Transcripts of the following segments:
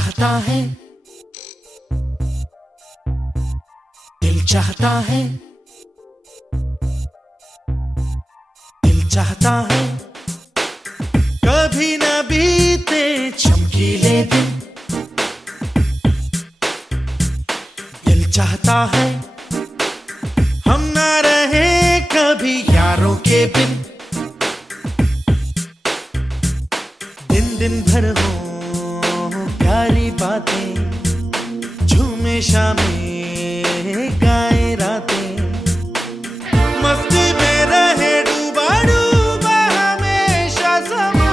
चाहता है, दिल चाहता है, दिल चाहता है कभी न बीते चमकीले दिन। दिल चाहता है हम ना रहे कभी यारों के बिन। दिन दिन भर हो प्यारी बातें, झूमे शामें गाए रातें, मस्ती में रहे डूबा डूबा हमेशा समा।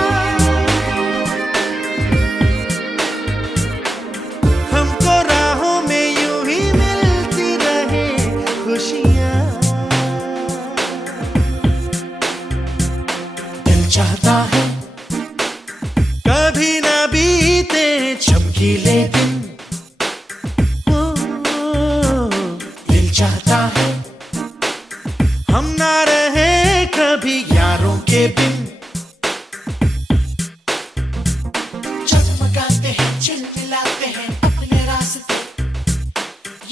हमको राहों में यूं ही मिलती रहे खुशियाँ। दिल चाहता है कभी ना बीते चमकीले दिन। दिल चाहता है हम ना रहे कभी यारों के बिन। चमकाते हैं चिलमिलाते हैं अपने रास्ते,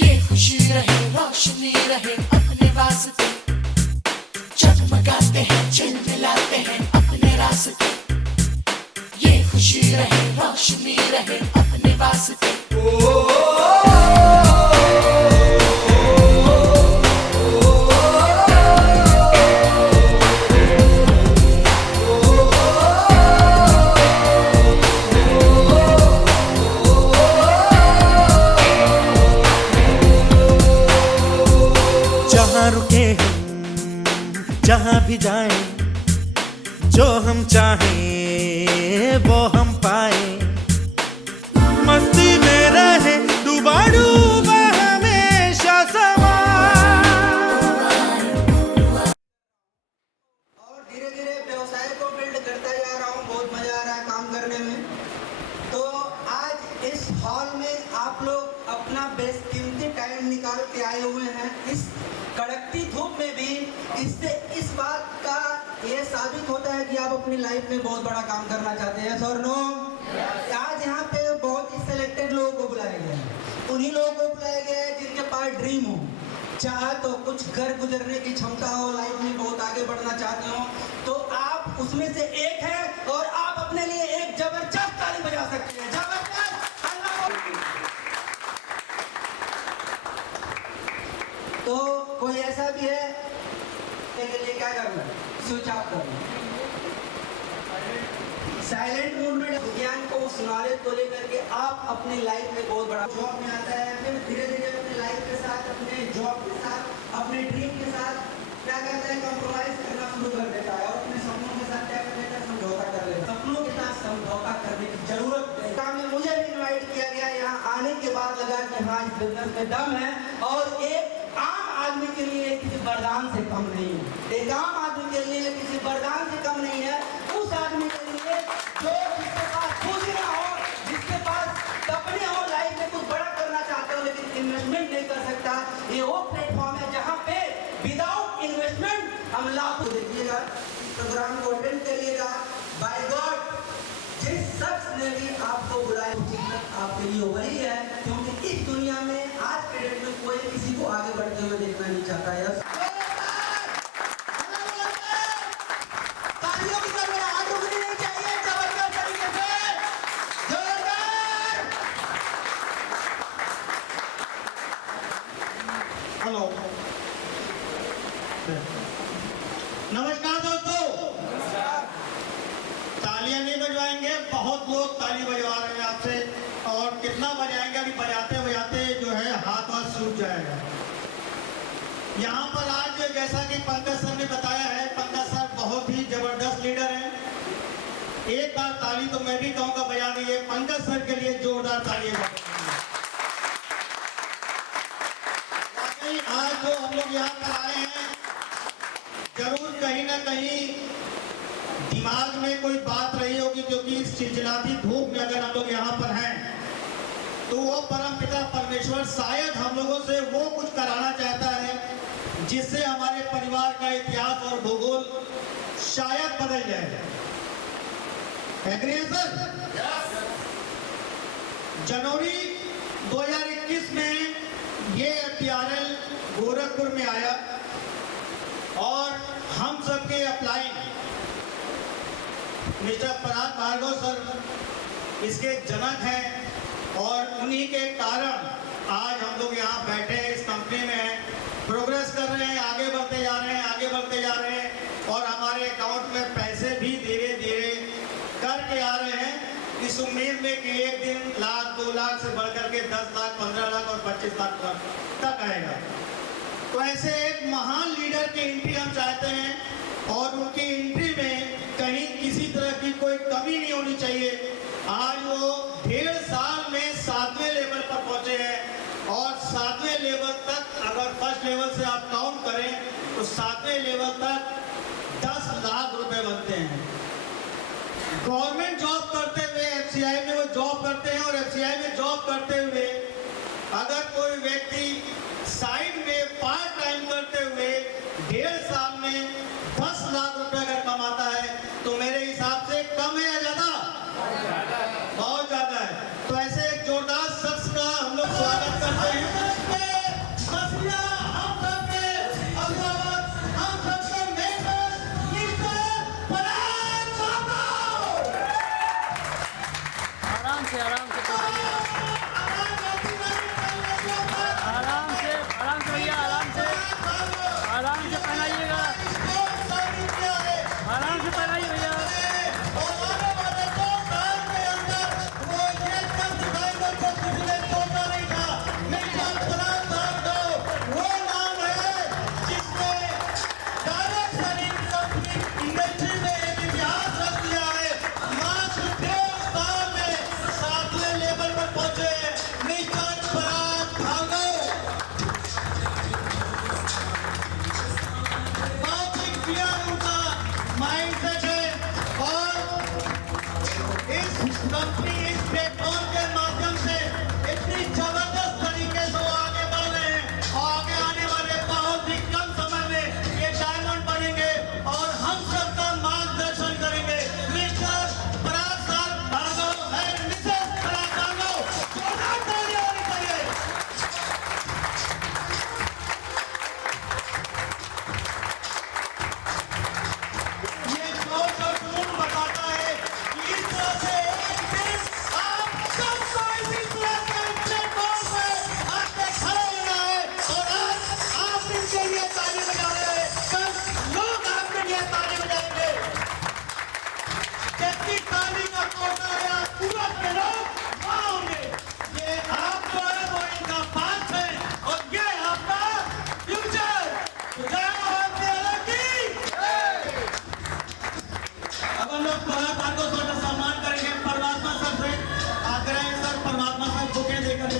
ये खुशी रहे रोशनी रहे अपने वास्ते। चमकाते हैं चिलमिलाते हैं अपने रास्ते, ये खुशी रहे रोशनी रहे अपने वास्ते। जहाँ रुके हम जहाँ भी जाएं, जो हम चाहें वो हम पाए, मस्ती में रहे डूबा डूबा हमेशा समा। और धीरे धीरे व्यवसाय को बिल्ड करता जा रहा हूँ। बहुत मजा आ रहा है काम करने में। तो आज इस हॉल में आप लोग अपना बेशकीमती टाइम निकाल के आए हुए हैं। इस कड़कती धूप में भी इससे इस बात का ये साबित होता है कि आप अपनी लाइफ में बहुत बड़ा काम करना चाहते हैं। और नो आज यहाँ पे बहुत ही सिलेक्टेड लोगों को बुलाया गया है। उन्हीं लोगों को बुलाया गया है जिनके पास ड्रीम हो, चाहे तो कुछ घर गुजरने की क्षमता हो, लाइफ में बहुत आगे बढ़ना चाहते हो, तो आप उसमें से एक हैं और आप अपने लिए एक जबरदस्त ताली बजा सकते हैं। जबरदस्त अल्लाह। तो कोई ऐसा भी है के लिए क्या करना है? स्विच ऑफ करना, साइलेंट मोड में ज्ञान को उस नॉलेज को लेकर के आप अपनी लाइफ में बहुत बड़ा जॉब में आता है। फिर धीरे धीरे अपनी लाइफ के साथ, अपने जॉब के साथ, अपने ड्रीम के साथ क्या करता है, कंप्रोमाइज करना शुरू कर देता है और अपने सपनों के साथ क्या कर लेता है, समझौता कर लेता है। सपनों के साथ समझौता करने की जरूरत है। काम में मुझे भी इन्वाइट किया गया। यहाँ आने के बाद लगा कि हाँ इस बिजनेस में दम है और एक आम आदमी के लिए किसी वरदान से कम नहीं है। एक आम आदमी के लिए किसी वरदान से कम नहीं है। उस आदमी के लिए जो जिसके पास पूंजी ना हो, जिसके पास सपने हो, लाइफ में कुछ बड़ा करना चाहते हो लेकिन इन्वेस्टमेंट नहीं कर सकता, ये वो प्लेटफॉर्म है जहाँ पे विदाउट इन्वेस्टमेंट हम लाखों देखिएगा। प्रोग्राम को अटेंड करिएगा। बाय गॉड जिस शख्स ने भी आपको बुलाया आपके लिए वही है, क्योंकि इस दुनिया में आज के डेट में कोई किसी को आगे बढ़ते हुए देखना नहीं चाहता है। तालियों की गड़गड़ाहट रुकनी नहीं चाहिए। जबरदस्त तरीके से जोरदार। हेलो, नमस्कार दोस्तों। तालियां नहीं बजवाएंगे, बहुत लोग ताली बजवा रहे हैं आपसे, और कितना बजाएंगे अभी बजाते बजाते जो है हाथ वाथ सूख जाएगा। यहाँ पर आज जैसा कि पंकज सर ने बताया है, पंकज सर बहुत ही जबरदस्त लीडर हैं। एक बार ताली तो मैं भी कहूँगा बजा दीजिए पंकज सर के लिए, जोरदार ताली। वाकई आज जो हम लोग यहाँ पर आए हैं, जरूर कहीं ना कहीं दिमाग में कोई बात रही होगी, क्योंकि इस चिलचिलाती धूप में अगर हम लोग यहाँ पर हैं तो वो परमपिता परमेश्वर शायद हम लोगों से वो कुछ कराना चाहता है जिससे हमारे परिवार का इतिहास और भूगोल शायद बदल जाए। एग्री है सर? जनवरी 2021 में ये FTRL गोरखपुर में आया और हम सबके apply mister Parag Bhargava sir इसके जनक हैं और उन्हीं के कारण आज हम लोग यहाँ बैठे हैं, इस कंपनी में हैं, प्रोग्रेस कर रहे हैं, आगे बढ़ते जा रहे हैं, आगे बढ़ते जा रहे हैं और हमारे अकाउंट में पैसे भी धीरे धीरे करके आ रहे हैं, इस उम्मीद में कि एक दिन लाख 2 लाख से बढ़कर के 10 लाख 15 लाख और 25 लाख तक आएगा। तो ऐसे एक महान लीडर की एंट्री हम चाहते हैं और उनकी एंट्री में कहीं किसी तरह की कोई कमी नहीं होनी चाहिए। आज वो 1.5 साल में 7वें लेवल पर पहुंचे हैं और 7वें लेवल तक अगर फर्स्ट लेवल से आप काउंट करें तो 7वें लेवल तक 10 लाख रुपए बनते हैं। गवर्नमेंट जॉब करते हुए FCI में वो जॉब करते हैं और FCI में जॉब करते हुए अगर कोई व्यक्ति साइड में पार्ट टाइम करते हुए 1.5 साल में 10 लाख रुपए अगर कमाता है तो मेरे हिसाब से कम है या ज्यादा? बहुत ज्यादा है। तो ऐसे एक जोरदार शख्स का हम लोग स्वागत करते हैं। आराम से भैया, आराम से पहनाइएगा, आराम से पहनाइए भैया।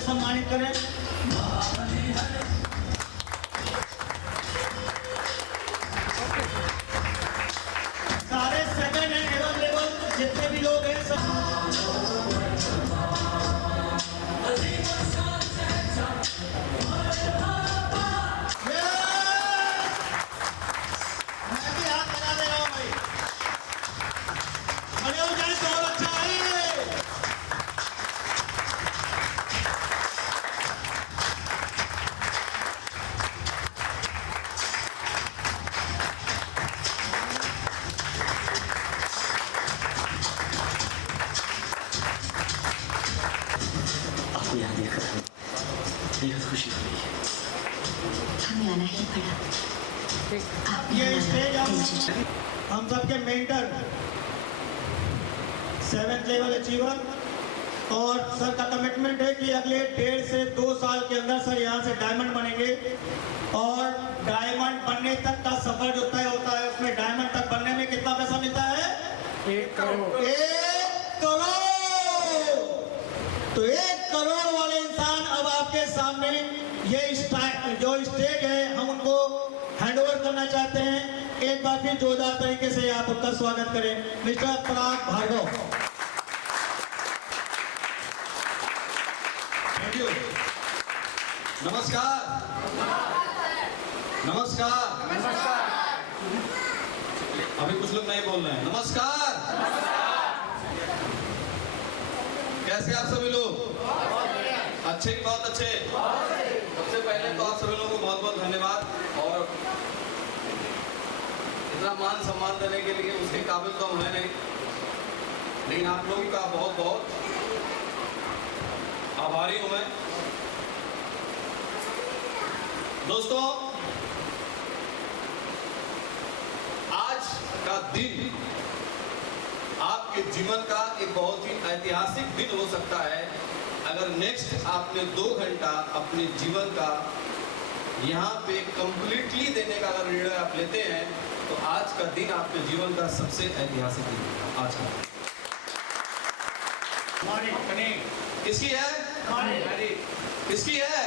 सम्मानित करें। सारे सेकंड एंड एवन लेवल जितने भी लोग हैं सब मैं भी हाथ लगा दे रहा हूं भाई, खड़े हो जाए तो और अच्छा है। आपको यहाँ देखकर बेहद खुशी हो रही है। हमें आना ही पड़ा। आपने ये स्टेज आना हम सबके मेंटर 7th लेवल अचीवर और सर का कमिटमेंट है कि अगले 1.5 से 2 साल के अंदर सर यहाँ से डायमंड बनेंगे और डायमंड बनने तक का सफर जो तय होता है उसमें डायमंड तक बनने में कितना पैसा मिलता है? 1 करोड़। 1 करोड़। तो 1 करोड़ वाले इंसान अब आपके सामने ये जो स्टेज है हम उनको हैंड ओवर करना चाहते हैं। एक बार फिर जोरदार तरीके से आप उनका स्वागत करें, mister Parag Bhargav. Thank you. नमस्कार। नमस्कार। अभी कुछ लोग नहीं बोल रहे हैं। नमस्कार। कैसे आप सभी लोग? अच्छे कि बहुत अच्छे? सबसे पहले तो आप सभी लोगों को बहुत बहुत धन्यवाद, और इतना मान सम्मान देने के लिए उसके काबिल तो हम हैं नहीं, लेकिन आप लोगों का बहुत बहुत आभारी हूं मैं। दोस्तों, आज का दिन आपके जीवन का एक बहुत ही ऐतिहासिक दिन हो सकता है अगर नेक्स्ट आपने 2 घंटा अपने जीवन का यहाँ पे कंप्लीटली देने का अगर निर्णय आप लेते हैं, तो आज का दिन आपके जीवन का सबसे ऐतिहासिक दिन होगा। आज का किसकी है? किसकी है?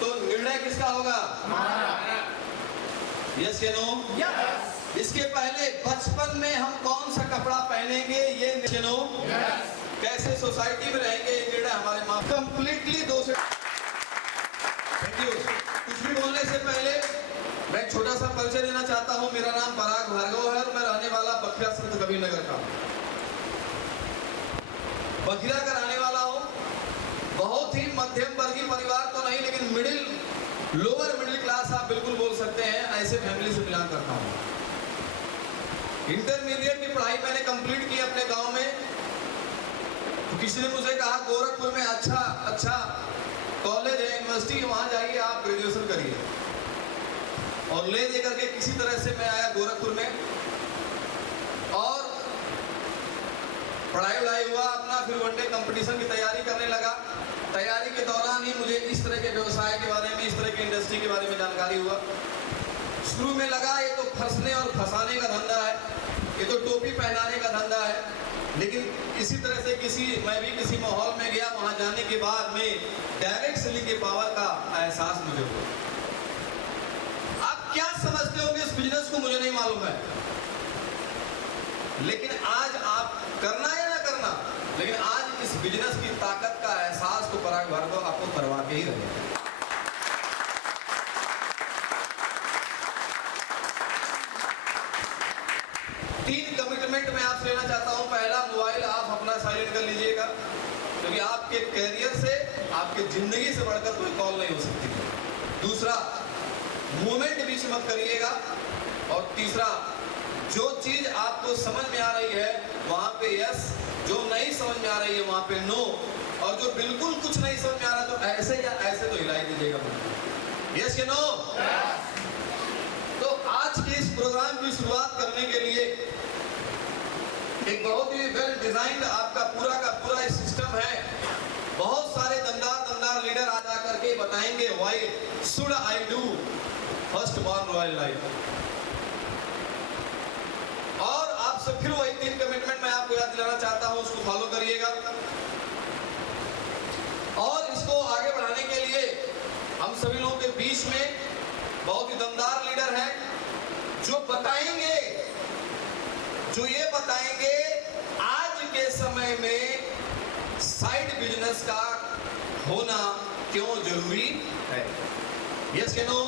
तो निर्णय किसका होगा? यस के नो? इसके पहले बचपन में हम कौन सा कपड़ा पहनेंगे, ये नो? कैसे सोसाइटी में रहेंगे, ये निर्णय हमारे माँ कंप्लीटली 2 से। Thank you. कुछ भी बोलने से पहले मैं छोटा सा परिचय देना चाहता हूँ। मेरा नाम पराग भार्गव है और मैं रहने वाला बखिया संत कबीरनगर का, बखिया का रहने वाला हूँ। बहुत ही मध्यम वर्गीय परिवार तो नहीं, लेकिन लोअर मिडिल क्लास आप बिल्कुल बोल सकते हैं, ऐसे फैमिली से बिलोंग करता हूँ। इंटरमीडिएट की पढ़ाई मैंने कंप्लीट की अपने गांव में। तो किसी ने मुझे कहा गोरखपुर में अच्छा कॉलेज है, यूनिवर्सिटी, वहां जाइए आप ग्रेजुएशन करिए, और ले दे करके किसी तरह से मैं आया गोरखपुर में और पढ़ाई हुआ अपना। फिर वनडे कंपटीशन की तैयारी करने लगा। तैयारी के दौरान ही मुझे इस तरह के व्यवसाय के बारे में, इस तरह की इंडस्ट्री के बारे में जानकारी हुआ। शुरू में लगा ये तो फंसने और फंसाने का धंधा है, ये तो टोपी पहनाने का धंधा है, लेकिन इसी तरह से मैं भी किसी माहौल में गया। वहां जाने के बाद में डायरेक्ट सेलिंग के पावर का एहसास मुझे हुआ। आप क्या समझते होंगे इस बिजनेस को, मुझे नहीं मालूम है, लेकिन आज आप करना या ना करना, लेकिन आज इस बिजनेस की ताकत का एहसास तो पराग भार्गव आपको करवा के ही रहेगा। तीन कमिटमेंट मैं आपसे लेना चाहता हूं। पहला, मोबाइल आप अपना साइलेंट कर लीजिएगा, क्योंकि आपके कैरियर से, आपके जिंदगी से बढ़कर कोई कॉल नहीं हो सकती। दूसरा, मूवमेंट बीच मत करिएगा। और तीसरा, जो चीज आपको समझ में आ रही है वहां पे यस, जो नहीं समझ में आ रही है वहां पे नो, और जो बिल्कुल कुछ नहीं समझ में आ रहा तो ऐसे या ऐसे तो हिला दीजिएगा। यस या नो? तो आज के इस प्रोग्राम की शुरुआत करने के लिए एक बहुत ही वेल डिजाइंड आपका पूरा का पूरा एक सिस्टम है। बहुत सारे दमदार लीडर आ जा करके बताएंगे why should I do first born royal life. और आपसे फिर वही 3 कमिटमेंट मैं आपको याद दिलाना चाहता हूं, उसको फॉलो करिएगा। और इसको आगे बढ़ाने के लिए हम सभी लोगों के बीच में बहुत ही दमदार लीडर हैं, जो बताएंगे, जो ये बताएंगे आज के समय में साइड बिजनेस का होना क्यों जरूरी है। यस के नो?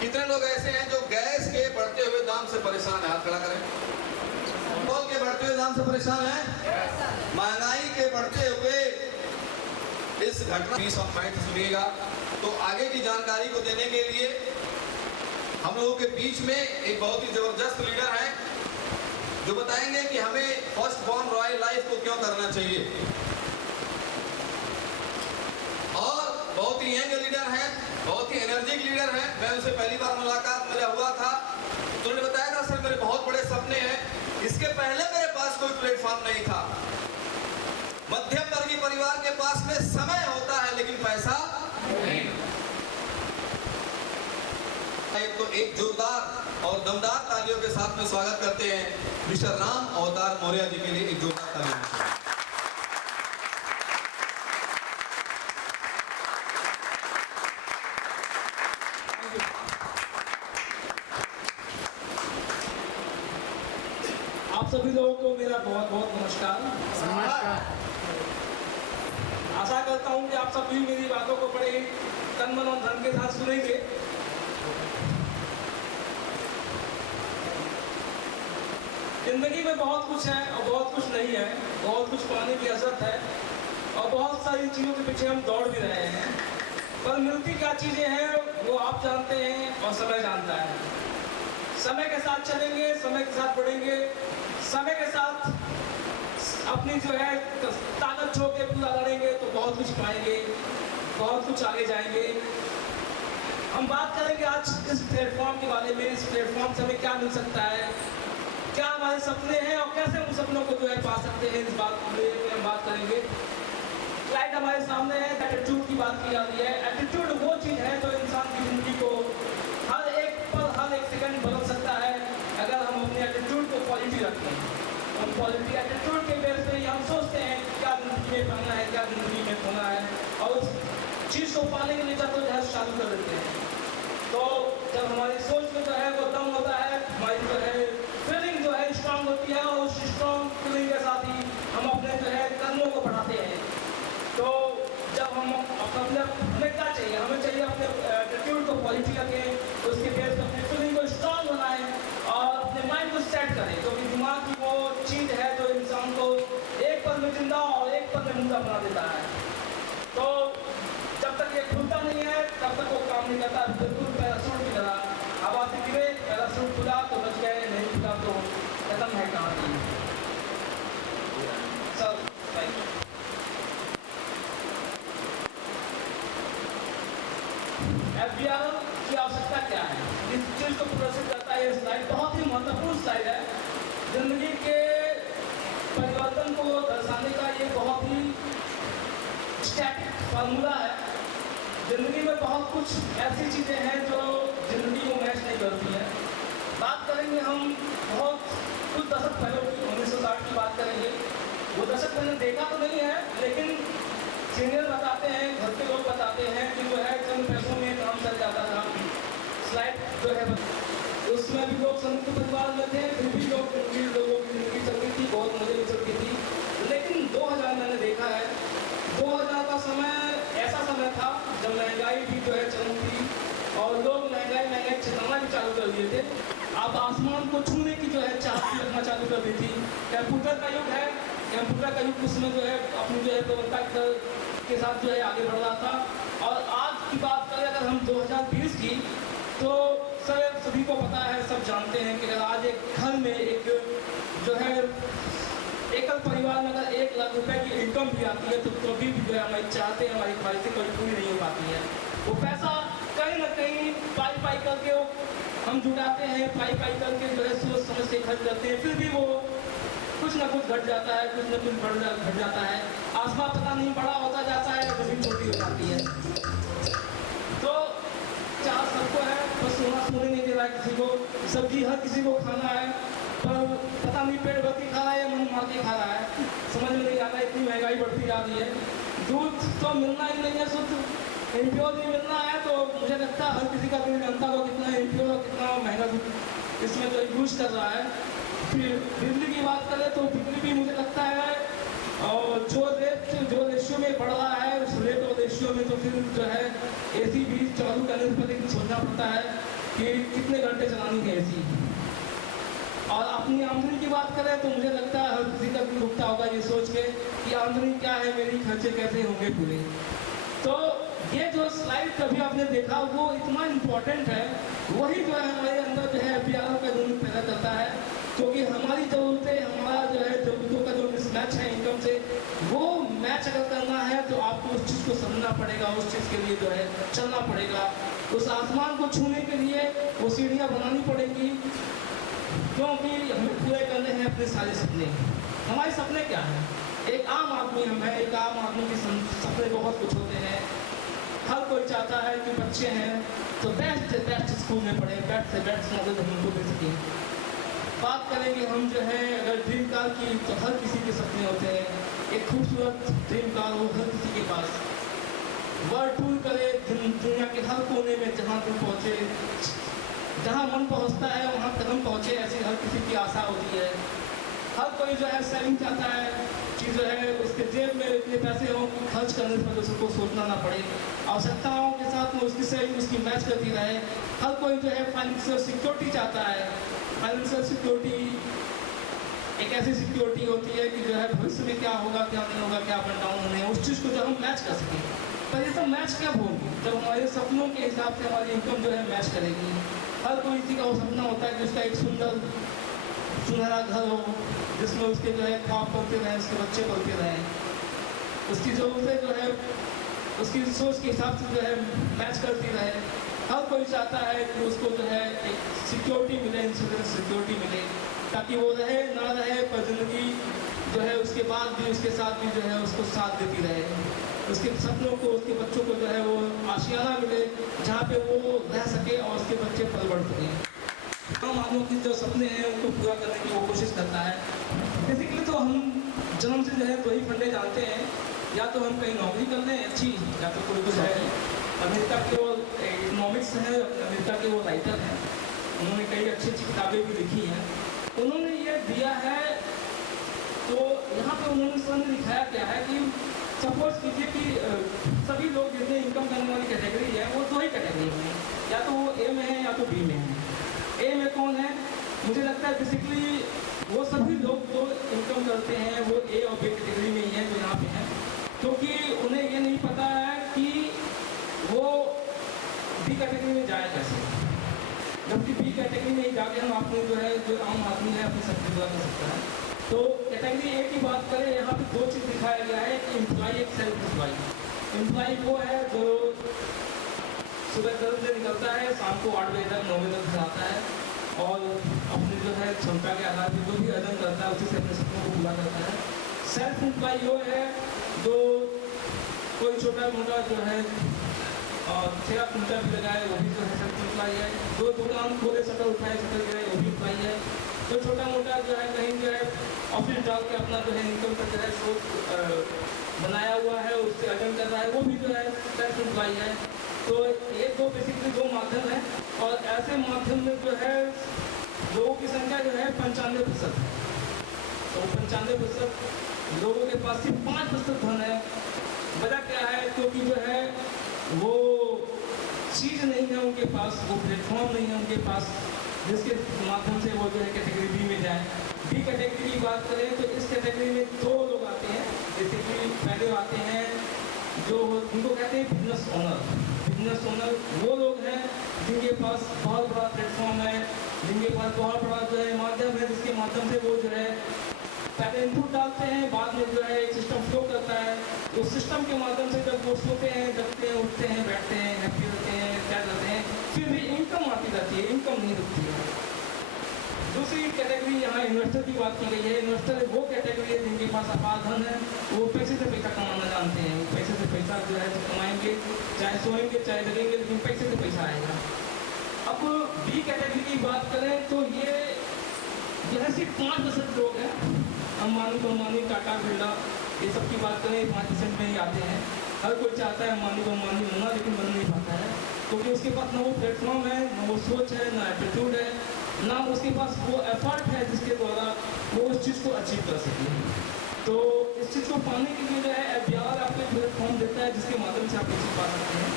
कितने लोग ऐसे हैं जो गैस के बढ़ते हुए दाम से परेशान है? हाथ खड़ा करें। पेट्रोल के बढ़ते हुए दाम से परेशान है, महंगाई के बढ़ते हुए इस घटना की सुनिएगा। तो आगे की जानकारी को देने के लिए हम लोगों के बीच में एक बहुत ही जबरदस्त लीडर है, जो बताएंगे कि हमें फर्स्ट बॉर्न रॉयल लाइफ को क्यों करना चाहिए। और बहुत ही यंग लीडर है, बहुत ही एनर्जिक लीडर है। मैं उनसे पहली बार मुलाकात मेरा हुआ था तो उन्होंने बताया था, सर मेरे बहुत बड़े सपने हैं। इसके पहले मेरे पास कोई प्लेटफॉर्म नहीं था। मध्यम वर्गीय परिवार के पास में समय होता है लेकिन पैसा नहीं। तो एक जोरदार और दमदार तालियों के साथ में स्वागत करते हैं मिस्टर राम अवतार मौर्य जी के लिए। एक जोरदार तालियां। आप सभी लोगों को मेरा बहुत बहुत नमस्कार। आशा करता हूं कि आप सभी मेरी बातों को बड़े तन मन और धन के साथ सुनेंगे। जिंदगी में बहुत कुछ है और बहुत कुछ नहीं है, बहुत कुछ पाने की हसरत है, और बहुत सारी चीज़ों के पीछे हम दौड़ भी रहे हैं, पर मिलती क्या चीज़ें हैं वो आप जानते हैं और समय जानता है। समय के साथ चलेंगे, समय के साथ बढ़ेंगे, समय के साथ अपनी जो है ताकत छोड़ के पूरा लड़ेंगे तो बहुत कुछ पाएंगे, बहुत कुछ आगे जाएंगे। हम बात करेंगे आज इस प्लेटफॉर्म के बारे में, इस प्लेटफॉर्म से हमें क्या मिल सकता है, क्या हमारे सपने हैं और कैसे उन सपनों को जो है पा सकते हैं, इस बात में हम बात करेंगे। स्लाइड हमारे सामने है, एटीट्यूड की बात की जा रही है। एटीट्यूड वो चीज़ है जो इंसान की ज़िंदगी को हर एक पल, हर एक सेकंड बदल सकता है अगर हम अपने एटीट्यूड को क्वालिटी रखें। हम क्वालिटी एटीट्यूड के बेस पे ही हम सोचते हैं क्या ज़िंदगी में पाना है, क्या ज़िंदगी में खोना है, और उस चीज़ को पाने के लिए जब तो जहर चालू कर देते हैं। तो जब हमारी सोच में जो है वो दम होता है, हमारी जो है फीलिंग जो है स्ट्रांग होती है, और उस स्ट्रांग फीलिंग के साथ ही हम अपने जो है कदमों को बढ़ाते हैं। तो जब हम अपने हमें क्या चाहिए, हमें चाहिए अपने एटीट्यूड को क्वालिटी रखें, उसके बेस पर अपनी फीलिंग को स्ट्रांग बनाएं और अपने माइंड को सेट करें, क्योंकि दिमाग की वो चीज़ है जो इंसान को एक पल में जिंदा और एक पल में मुर्दा बना देता है। तो जब तक ये खुलता नहीं है तब तक वो काम नहीं करता। बिल्कुल पैराशूट की तरह अब आते गिरे, पैराशूट खुला तो बच गए, नहीं खुला तो खत्म है कहानी। सब FBR की आवश्यकता क्या है, इस चीज़ को प्रदर्शित करता है। ये स्लाइड बहुत ही महत्वपूर्ण स्लाइड है। जिंदगी के परिवर्तन को दर्शाने का ये बहुत ही स्टैटिक फार्मूला है। जिंदगी में बहुत कुछ ऐसी चीज़ें हैं जो जिंदगी को मैच नहीं करती हैं। बात करेंगे हम बहुत कुछ दशक पहले की, 1960 की बात करेंगे। वो दशक मैंने देखा तो नहीं है, लेकिन सीनियर बताते हैं, घर के लोग बताते हैं कि जो है चंद पैसों में काम चल जाता था। स्लाइड जो है उसमें भी लोग संयुक्त परिवार में थे, फिर भी लोगों की जिंदगी चल रही थी, बहुत मजे में चल रही थी। लेकिन 2000 मैंने देखा है, 2000 का समय ऐसा समय था जब महंगाई भी जो है चल थी और लोग महंगाई चिल्लाना भी चालू कर दिए थे। अब आसमान को छूने की जो है चाहत रखना चालू कर दी थी। कंप्यूटर का युग है, कंप्यूटर का युग उसमें जो है अपनी जो है प्रवृत्ता के साथ जो है आगे बढ़ रहा था। और आज की बात करें अगर हम 2020 की, तो सभी को पता है, सब जानते हैं कि अगर आज एक घर में एक जो है एकल परिवार में अगर 1 लाख रुपए की इनकम भी आती है तो कभी भी जो है हमारी चाहते हैं, हमारी ख्वाहिशें कभी पूरी नहीं हो पाती है। वो पैसा कहीं ना कहीं पाई करके हम जुटाते हैं, पाई करके जो है सोच समझ के खर्च करते हैं, फिर भी वो कुछ ना कुछ घट जाता है, कुछ ना कुछ घट जाता है। आसमान पता नहीं बड़ा होता जाता है, जमीन छोटी हो जाती है। तो चाह सबको है, बस सोने नहीं दे रहा है किसी को, सब्जी हर किसी को खाना है, पर पता नहीं पेट भर के खा रहा है या मन मार के खा रहा है, समझ में नहीं आता। इतनी महंगाई बढ़ती जा रही है, दूध तो मिलना ही नहीं है, शुद्ध इम्प्योर नहीं मिलना है। तो मुझे लगता है हर किसी का दिल जानता होगा कितना इम्प्योर और कितना महंगा दूध इसमें जो यूज कर रहा है। फिर बिजली की बात करें तो बिजली भी मुझे लगता है और जो रेशियो में बढ़ रहा है उस रेट और रेशियो में तो फिर जो है AC भी चालू करने पर लेकिन सोचना पड़ता है कि कितने घंटे चलानी है AC। और अपनी आमदनी की बात करें तो मुझे लगता है हर किसी का दिल रुकता होगा ये सोच के कि आमदनी क्या है मेरी, खर्चे कैसे होंगे पूरे। तो ये जो स्लाइड कभी आपने देखा वो इतना इम्पोर्टेंट है, वही जो है हमारे अंदर जो है FBR का जरूरत पैदा करता है, क्योंकि हमारी ज़रूरतें, हमारा जो है ज़रूरतों का जो मिसमैच है इनकम से, वो मैच अगर करना है तो आपको उस चीज़ को समझना पड़ेगा, उस चीज़ के लिए जो है चलना पड़ेगा। उस आसमान को छूने के लिए वो सीढ़ियाँ बनानी पड़ेगी, क्योंकि हमें पूरे करने हैं अपने सारे सपने। हमारे सपने क्या हैं? एक आम आदमी हम हैं, एक आम आदमी के सपने बहुत कुछ होते हैं। हर कोई चाहता है कि बच्चे हैं तो बेस्ट से बेस्ट स्कूल में पढ़े, बेस्ट से बेस्ट नॉलेज हम उनको दे सकें। बात करेंगे हम जो है अगर ड्रीम कार की, तो हर किसी के सपने होते हैं एक खूबसूरत ड्रीम कार हो हर किसी के पास। वर्ल्ड टूर करे दुनिया के हर कोने में, जहाँ तुम पहुँचे, जहाँ मन पहुँचता है वहाँ कदम पहुँचे, ऐसी हर किसी की आशा होती है। हर कोई जो है सेविंग चाहता है कि जो है उसके जेब में इतने पैसे हों कि खर्च करने पर उसको सोचना ना पड़े, आवश्यकताओं के साथ में उसकी सेविंग उसकी मैच करती रहे। हर कोई जो है फाइनेंशियल सिक्योरिटी चाहता है। फाइनेंशियल सिक्योरिटी एक ऐसी सिक्योरिटी होती है कि जो है भविष्य में क्या होगा क्या नहीं होगा, क्या अप एंड डाउन होने, उस चीज़ को जब हम मैच कर सकें। पर ये सब मैच कब होगी? जब हमारे सपनों के हिसाब से हमारी इनकम जो है मैच करेगी। हर कोई किसी का वो सपना होता है कि उसका एक सुंदर सुनहरा घर हो, जिसमें उसके जो है ख्वाब पलते रहें, उसके बच्चे पलते रहें, उसकी ज़रूरतें जो है उसकी सोच के हिसाब से जो है मैच करती रहे। हर कोई चाहता है कि उसको जो है एक सिक्योरिटी मिले, इंश्योरेंस सिक्योरिटी मिले, ताकि वो रहे ना रहे पर ज़िंदगी जो है उसके बाद भी उसके साथ भी जो है उसको साथ देती रहे। उसके सपनों को, उसके बच्चों को जो है वो आशियाना मिले जहाँ पे वो रह सके और उसके बच्चे पल बढ़ सकें। आम आदमियों की जो सपने हैं उनको पूरा करने की वो कोशिश करता है। बेसिकली तो हम जन्म से जो है दो ही फंडे जानते हैं, या तो हम कहीं नौकरी कर लें अच्छी, या तो कोई कुछ है। अमेरिका के वो इकोनॉमिक्स हैं, अमेरिका के वो राइटर हैं, उन्होंने कई अच्छी अच्छी किताबें भी लिखी हैं। उन्होंने ये दिया है, तो यहाँ पे उन्होंने सामने दिखाया क्या है कि सपोज कीजिए कि सभी लोग जितने इनकम करने वाली कैटेगरी है वो दो ही कैटेगरी में है, या तो वो ए में है या तो बी में है। ए में कौन है? मुझे लगता है बेसिकली वो सभी लोग जो इनकम करते हैं वो ए और बी कैटेगरी में ही है जो यहाँ पे हैं, क्योंकि उन्हें ये नहीं पता है कि वो बी कैटेगरी में जाए कैसे, जबकि बी कैटेगरी में ही जाके हम अपने जो है जो आम आदमी है अपनी सब्जी पूरा कर सकता है। तो कैटेगरी ए की बात करें, यहाँ पे दो चीज़ दिखाया गया है, एक एम्प्लॉय, एक सेल्फ एम्प्लॉय। एम्प्लॉय वो है जो सुबह 10 बजे निकलता है, शाम को 8 बजे तक 9 बजे तक घर आता है और अपनी जो है क्षमता के आधार पर जो भी अर्जन करता है उसी से अपने सपनों को पूरा करता है। सेल्फ एम्प्लॉय वो है जो कोई छोटा मोटा जो है और ठेला कुंटा भी लगाए वो भी जो है सेल्फ एम्प्लॉय है। जो दुकान खोले, शटर उठाए, शटर गिराए, वो भी एम्प्लॉय है। जो छोटा मोटा जो है कहीं जो है ऑफिस डाल के अपना जो है इनकम का जो है सोर्स बनाया हुआ है, उससे अर्जन कर रहा है, वो भी जो है सेल्फ एम्प्लॉय है। तो ये दो बेसिकली दो माध्यम हैं, और ऐसे माध्यम में जो है लोगों की संख्या जो है 95% है। तो 95% लोगों के पास सिर्फ 5% धन है। वजह क्या है? क्योंकि जो है वो चीज़ नहीं है उनके पास, वो प्लेटफॉर्म नहीं है उनके पास जिसके माध्यम से वो जो है कैटेगरी बी में जाए। बी कैटेगरी की बात करें तो इस कैटेगरी में दो लोग आते हैं। बेसिकली पहले आते हैं जो उनको कहते हैं बिजनेस ओनर। बिजनेस ओनर वो लोग हैं जिनके पास बहुत बड़ा प्लेटफॉर्म है, जिनके पास बहुत बड़ा जो है माध्यम है, जिसके माध्यम से वो जो है पहले इनपुट डालते हैं, बाद में जो है एक सिस्टम फ्लो करता है। उस सिस्टम के माध्यम से जब वो सोते हैं, जगते हैं, उठते हैं, बैठते हैं, हैप्पी रहते हैं, क्या करते हैं, फिर भी इनकम आती जाती है, इनकम नहीं रुकती है। दूसरी कैटेगरी यहाँ इन्वेस्टर की बात की गई है। इन्वेस्टर वो कैटेगरी है जिनके पास अपार धन है, वो पैसे से पैसा कमाना जानते हैं। पैसे से पैसा जो है कमाएंगे, चाहे सोएंगे चाहे लगेंगे, लेकिन पैसे से पैसा आएगा। अब बी कैटेगरी की बात करें तो ये जो है सिर्फ 5% लोग हैं। अंबानी टाटा बिरला ये सब की बात करें 5% में ही आते हैं। हर कोई चाहता है अंबानी बनना, लेकिन बन नहीं पाता है क्योंकि उसके पास ना वो प्लेटफॉर्म है, ना वो सोच है, ना एटीट्यूड है, ना उसके पास वो एफर्ट है जिसके द्वारा वो उस चीज़ को अचीव कर सके। तो इस चीज़ को पाने के लिए जो है FBR आपको प्लेटफॉर्म देता है जिसके माध्यम से आप ये चीज़ पा सकते हैं।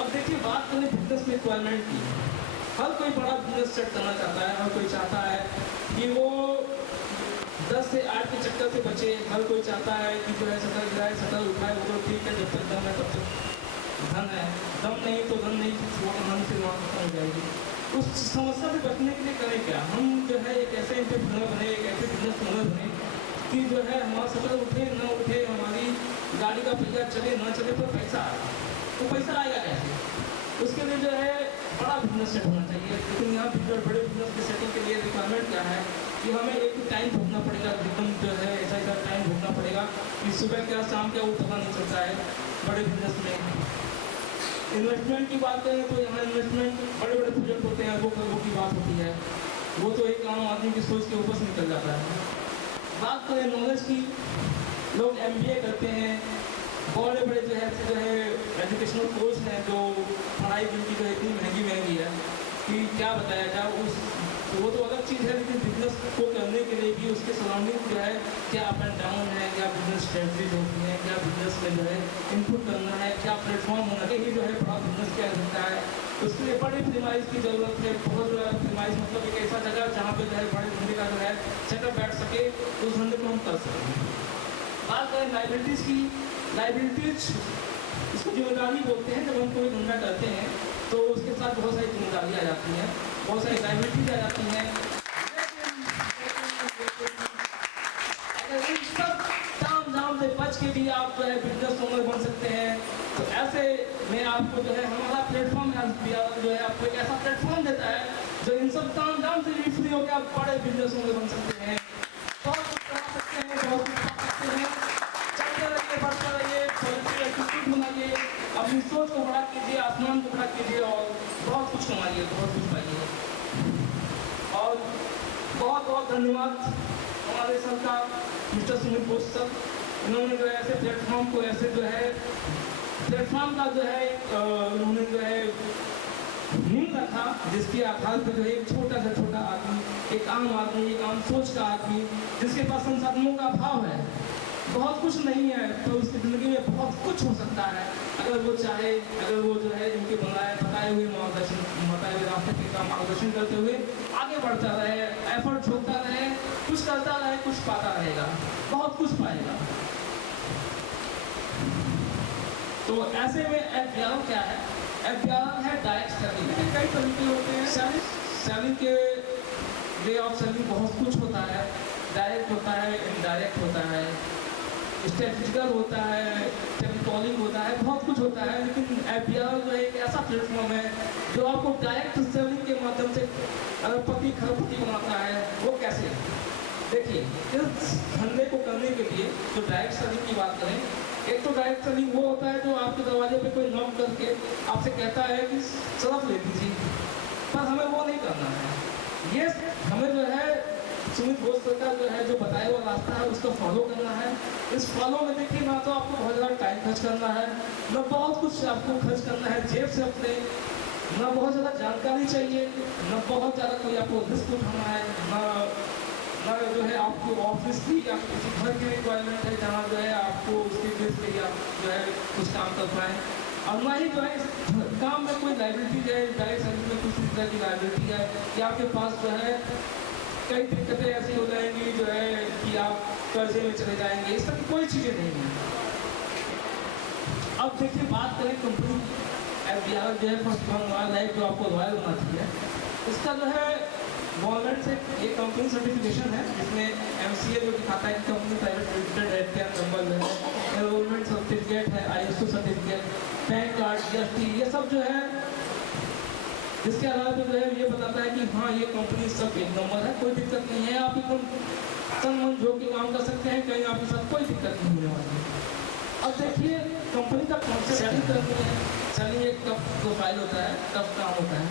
अब देखिए बात करें बिजनेस रिक्वायरमेंट की। हर कोई बड़ा बिजनेस सेट करना चाहता है, हर कोई चाहता है कि वो 10 से 8 के चक्कर से बचे। हर कोई चाहता है कि जो है शटर गिराए, शटर उठाए, वो तो ठीक है, जब तक दम है तब तक धन है, दम नहीं तो धन नहीं, धन से वहाँ खत्म हो जाएगी। उस समस्या से बचने के लिए करें क्या? हम जो है एक ऐसे एंटरप्रेन्योर बने, एक ऐसे बिजनेस ओनर बने कि जो है हमारा शटर उठे ना उठे, हमारी गाड़ी का पहिया चले ना चले, पर पैसा आए। तो पैसा आएगा कैसे? उसके लिए जो है बड़ा बिजनेस सेट होना चाहिए। लेकिन यहाँ बड़े बिजनेस की सेटिंग के लिए रिक्वायरमेंट क्या है कि हमें एक टाइम भुगतना पड़ेगा, एकदम जो है ऐसा टाइम भुगतना पड़ेगा कि सुबह क्या शाम क्या वो पता नहीं चलता है बड़े बिजनेस में। इन्वेस्टमेंट की बात करें तो यहाँ इन्वेस्टमेंट बड़े बड़े प्रोजेक्ट होते हैं, अरबों करोड़ों की बात होती है, वो तो एक आम आदमी की सोच के ऊपर से निकल जाता है। बात करें नॉलेज की, लोग MBA करते हैं, बड़े बड़े जो है एजुकेशनल कोर्स हैं, जो पढ़ाई जिनकी जो है इतनी महंगी है कि क्या बताया जाए। वो तो अलग चीज़ है, लेकिन बिजनेस को करने के लिए भी उसके सराउंडिंग जो है क्या अप एंड डाउन है, क्या बिजनेस स्ट्रेटजीज होती हैं, क्या बिजनेस में जो है इनपुट करना है, क्या प्लेटफॉर्म होना चाहिए, जो है बड़ा बिजनेस क्या होता है। उसके लिए बड़ी फिल्माइज की ज़रूरत है, बहुत फिल्माइज मतलब एक ऐसा जगह जहाँ पे जो है बड़े धंधे का जो है सेटअप बैठ सके, उस धंधे को हम कर सकें। बात करें लाइबिलिटीज़ की, लाइबिलिटीज इसको जिम्मेदारी बोलते हैं। जब हम कोई धंधा करते हैं तो उसके साथ बहुत सारी जिम्मेदारियाँ आ जाती हैं, बहुत सारी लाइबिलिटीज आ जाती हैं। अगर इन सब ताम से बच के भी आप जो है बिजनेस ओनर बन सकते हैं, तो ऐसे में आपको जो है हमारा प्लेटफॉर्म जो है आपको एक ऐसा प्लेटफॉर्म देता है जो इन सब ताम से भी फ्री होकर आप बड़े बिजनेस ओनर बन सकते हैं, बहुत कुछ करा सकते हैं, बहुत कुछ कर सकते हैं। चलते रहिए, बढ़ते रहिए, पॉजिटिव एटीट्यूड बनाइए, अपनी सोच को बड़ा कीजिए, आसमान को बड़ा कीजिए और बहुत कुछ कमाइए, बहुत कुछ पाइए। और बहुत बहुत धन्यवाद हमारे सर का, मिस्टर सुमित बोस सर। उन्होंने जो है ऐसे प्लेटफॉर्म को ऐसे जो है प्लेटफॉर्म का जो है उन्होंने जो है नींव रखा, जिसके आधार पर जो है एक छोटा से छोटा आदमी, एक आम आदमी, एक आम सोच का आदमी, जिसके पास संसाधनों का अभाव है, बहुत कुछ नहीं है, तो उसकी ज़िंदगी में बहुत कुछ हो सकता है अगर वो चाहे, अगर वो जो है इनके बताए हुए रास्ते का मार्गदर्शन करते हुए आगे बढ़ता रहे, एफर्ट झोंकता रहे, कुछ करता रहे, कुछ पाता रहेगा, बहुत कुछ पाएगा। तो ऐसे में FBR क्या है? FBR है डायरेक्ट सेलिंग। कई तरीके होते हैं सेलिंग के वे ऑफ सेलिंग, बहुत कुछ होता है, डायरेक्ट होता है, इनडायरेक्ट होता है, स्ट्रेटेजिकल होता है, टेलीकॉलिंग होता है, बहुत कुछ होता है। लेकिन FBR जो है एक ऐसा प्लेटफॉर्म है जो आपको डायरेक्ट सेलिंग के माध्यम से अरबपति खरबपति बनाता है। वो कैसे? देखिए, इस धंधे को करने के लिए जो डायरेक्ट सेलिंग की बात करें, एक तो डायरेक्ट सेलिंग वो होता है जो आपके दरवाजे पे कोई नॉक करके आपसे कहता है कि सरफ ले दीजिए, पर हमें वो नहीं करना है। ये हमें जो है सुमित बोस सर का जो है जो बताया हुआ रास्ता है उसको फॉलो करना है। इस फॉलो में देखिए ना तो आपको बहुत ज़्यादा टाइम खर्च करना है, ना बहुत कुछ आपको खर्च करना है जेब से अपने, ना बहुत ज़्यादा जानकारी चाहिए, ना बहुत ज़्यादा कोई आपको रिस्क उठाना है, ना जो है आपको ऑफिस की या किसी घर की रिक्वायरमेंट है जहाँ जो है आपको उसके बेस पे आप जो है कुछ काम कर पाएँ, और ना ही जो है इस काम में कोई लाइबिलिटी है, डायरेक्ट सर्विस में किसी तरह की लाइबिलिटी है कि आपके पास जो है कई दिक्कतें ऐसी हो जाएंगी जो है कि आप कर्जे में चले जाएंगे, इस तरह की कोई चीज़ें नहीं है। अब देखिए बात करें कंपनी FBR जो है फर्स्ट रॉयल लाइफ जो आपको रॉयल बनाती है, इसका जो है गवर्नमेंट से ये कंपनी सर्टिफिकेशन है जिसमें MCA जो दिखाता है कि कंपनी प्राइवेट लिमिटेड है, क्या नंबर है, एनरोलमेंट सर्टिफिकेट है, ISO certificate, pan card, GST, ये सब जो है जिसके आधार पर जो है ये बताता है कि हाँ ये कंपनी सब एक नंबर है, कोई दिक्कत नहीं है, आप एकदम तन मन जो के काम कर सकते हैं, कहीं आपके साथ कोई दिक्कत नहीं होने वाली है। अब देखिए कंपनी का कॉन्सेप्ट सेलिंग करनी है, सेलिंग एक टफ प्रोफाइल होता है, टफ काम होता है,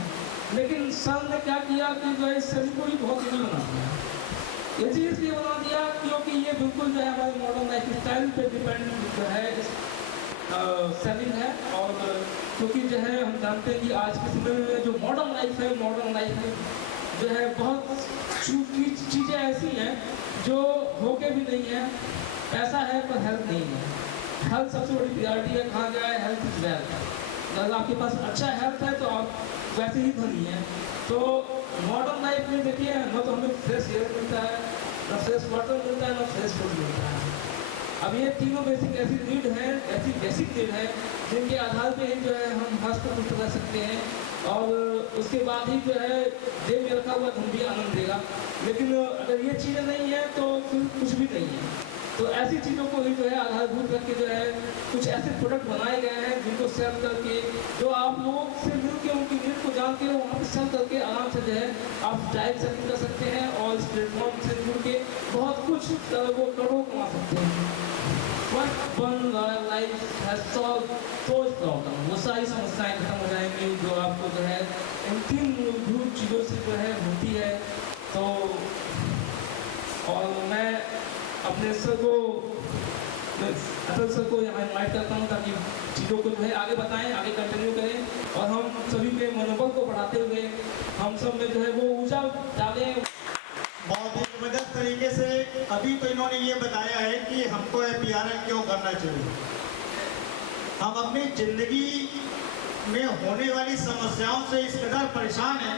लेकिन सर ने क्या किया कि जो है सेलिंग को भी बहुत ईजी बना दिया। ये चीज़ इसलिए बना दिया क्योंकि ये बिल्कुल जो है हमारे मॉडर्न लाइफ स्टाइल पे डिपेंड जो है सेलिंग है, और क्योंकि जो है हम जानते हैं कि आज के समय में जो मॉडर्न लाइफ है, मॉडर्न लाइफ में जो है बहुत चीज़ें ऐसी हैं जो होके भी नहीं है, पैसा है पर हेल्थ नहीं है। हेल्थ सबसे बड़ी प्रायोरिटी है, कहा गया है हेल्थ इज वेल्थ। अगर आपके पास अच्छा हेल्थ है तो आप वैसे ही धनी हैं। तो मॉडर्न लाइफ में देखिए ना तो हमें फ्रेश एयर मिलता है, ना फ्रेश वाटर मिलता है, ना फ्रेश फूड मिलता है। अब ये तीनों बेसिक ऐसी नीड है, ऐसी बेसिक नीड है जिनके आधार पे ही जो है हम हंस पुष्ट रह सकते हैं, और उसके बाद ही जो है जेब में रखा हुआ धन भी आनंद देगा। लेकिन अगर ये चीज़ें नहीं है तो फिर कुछ भी नहीं है। तो ऐसी चीज़ों को ही जो है आधारभूत रख के जो है कुछ ऐसे प्रोडक्ट बनाए गए हैं जिनको सेल करके जो आप लोगों से मिल के उनकी नीड को जान के वहाँ पर सेल करके आराम से जो है आप डायरेक्ट सेलिंग कर सकते हैं, और इस प्लेटफॉर्म से जुड़ के बहुत कुछ वो करोड़ कमा सकते हैं। But one life has solved those problems, वो सारी समस्याएं खत्म हो जाएंगी जो आपको जो है इन तीन मूलभूत चीज़ों से जो है होती है। तो और मैं अपने सर को अटल सर को यहाँ इन्वाइट करता हूँ ताकि चीज़ों को जो है आगे बताएं, आगे कंटिन्यू करें, और हम सभी के मनोबल को बढ़ाते हुए हम सब में जो है वो ऊर्जा डालें। बहुत ही जबरदस्त तरीके से अभी तो इन्होंने ये बताया है कि हमको FBR क्यों करना चाहिए। हम अपनी ज़िंदगी में होने वाली समस्याओं से इस कदर परेशान हैं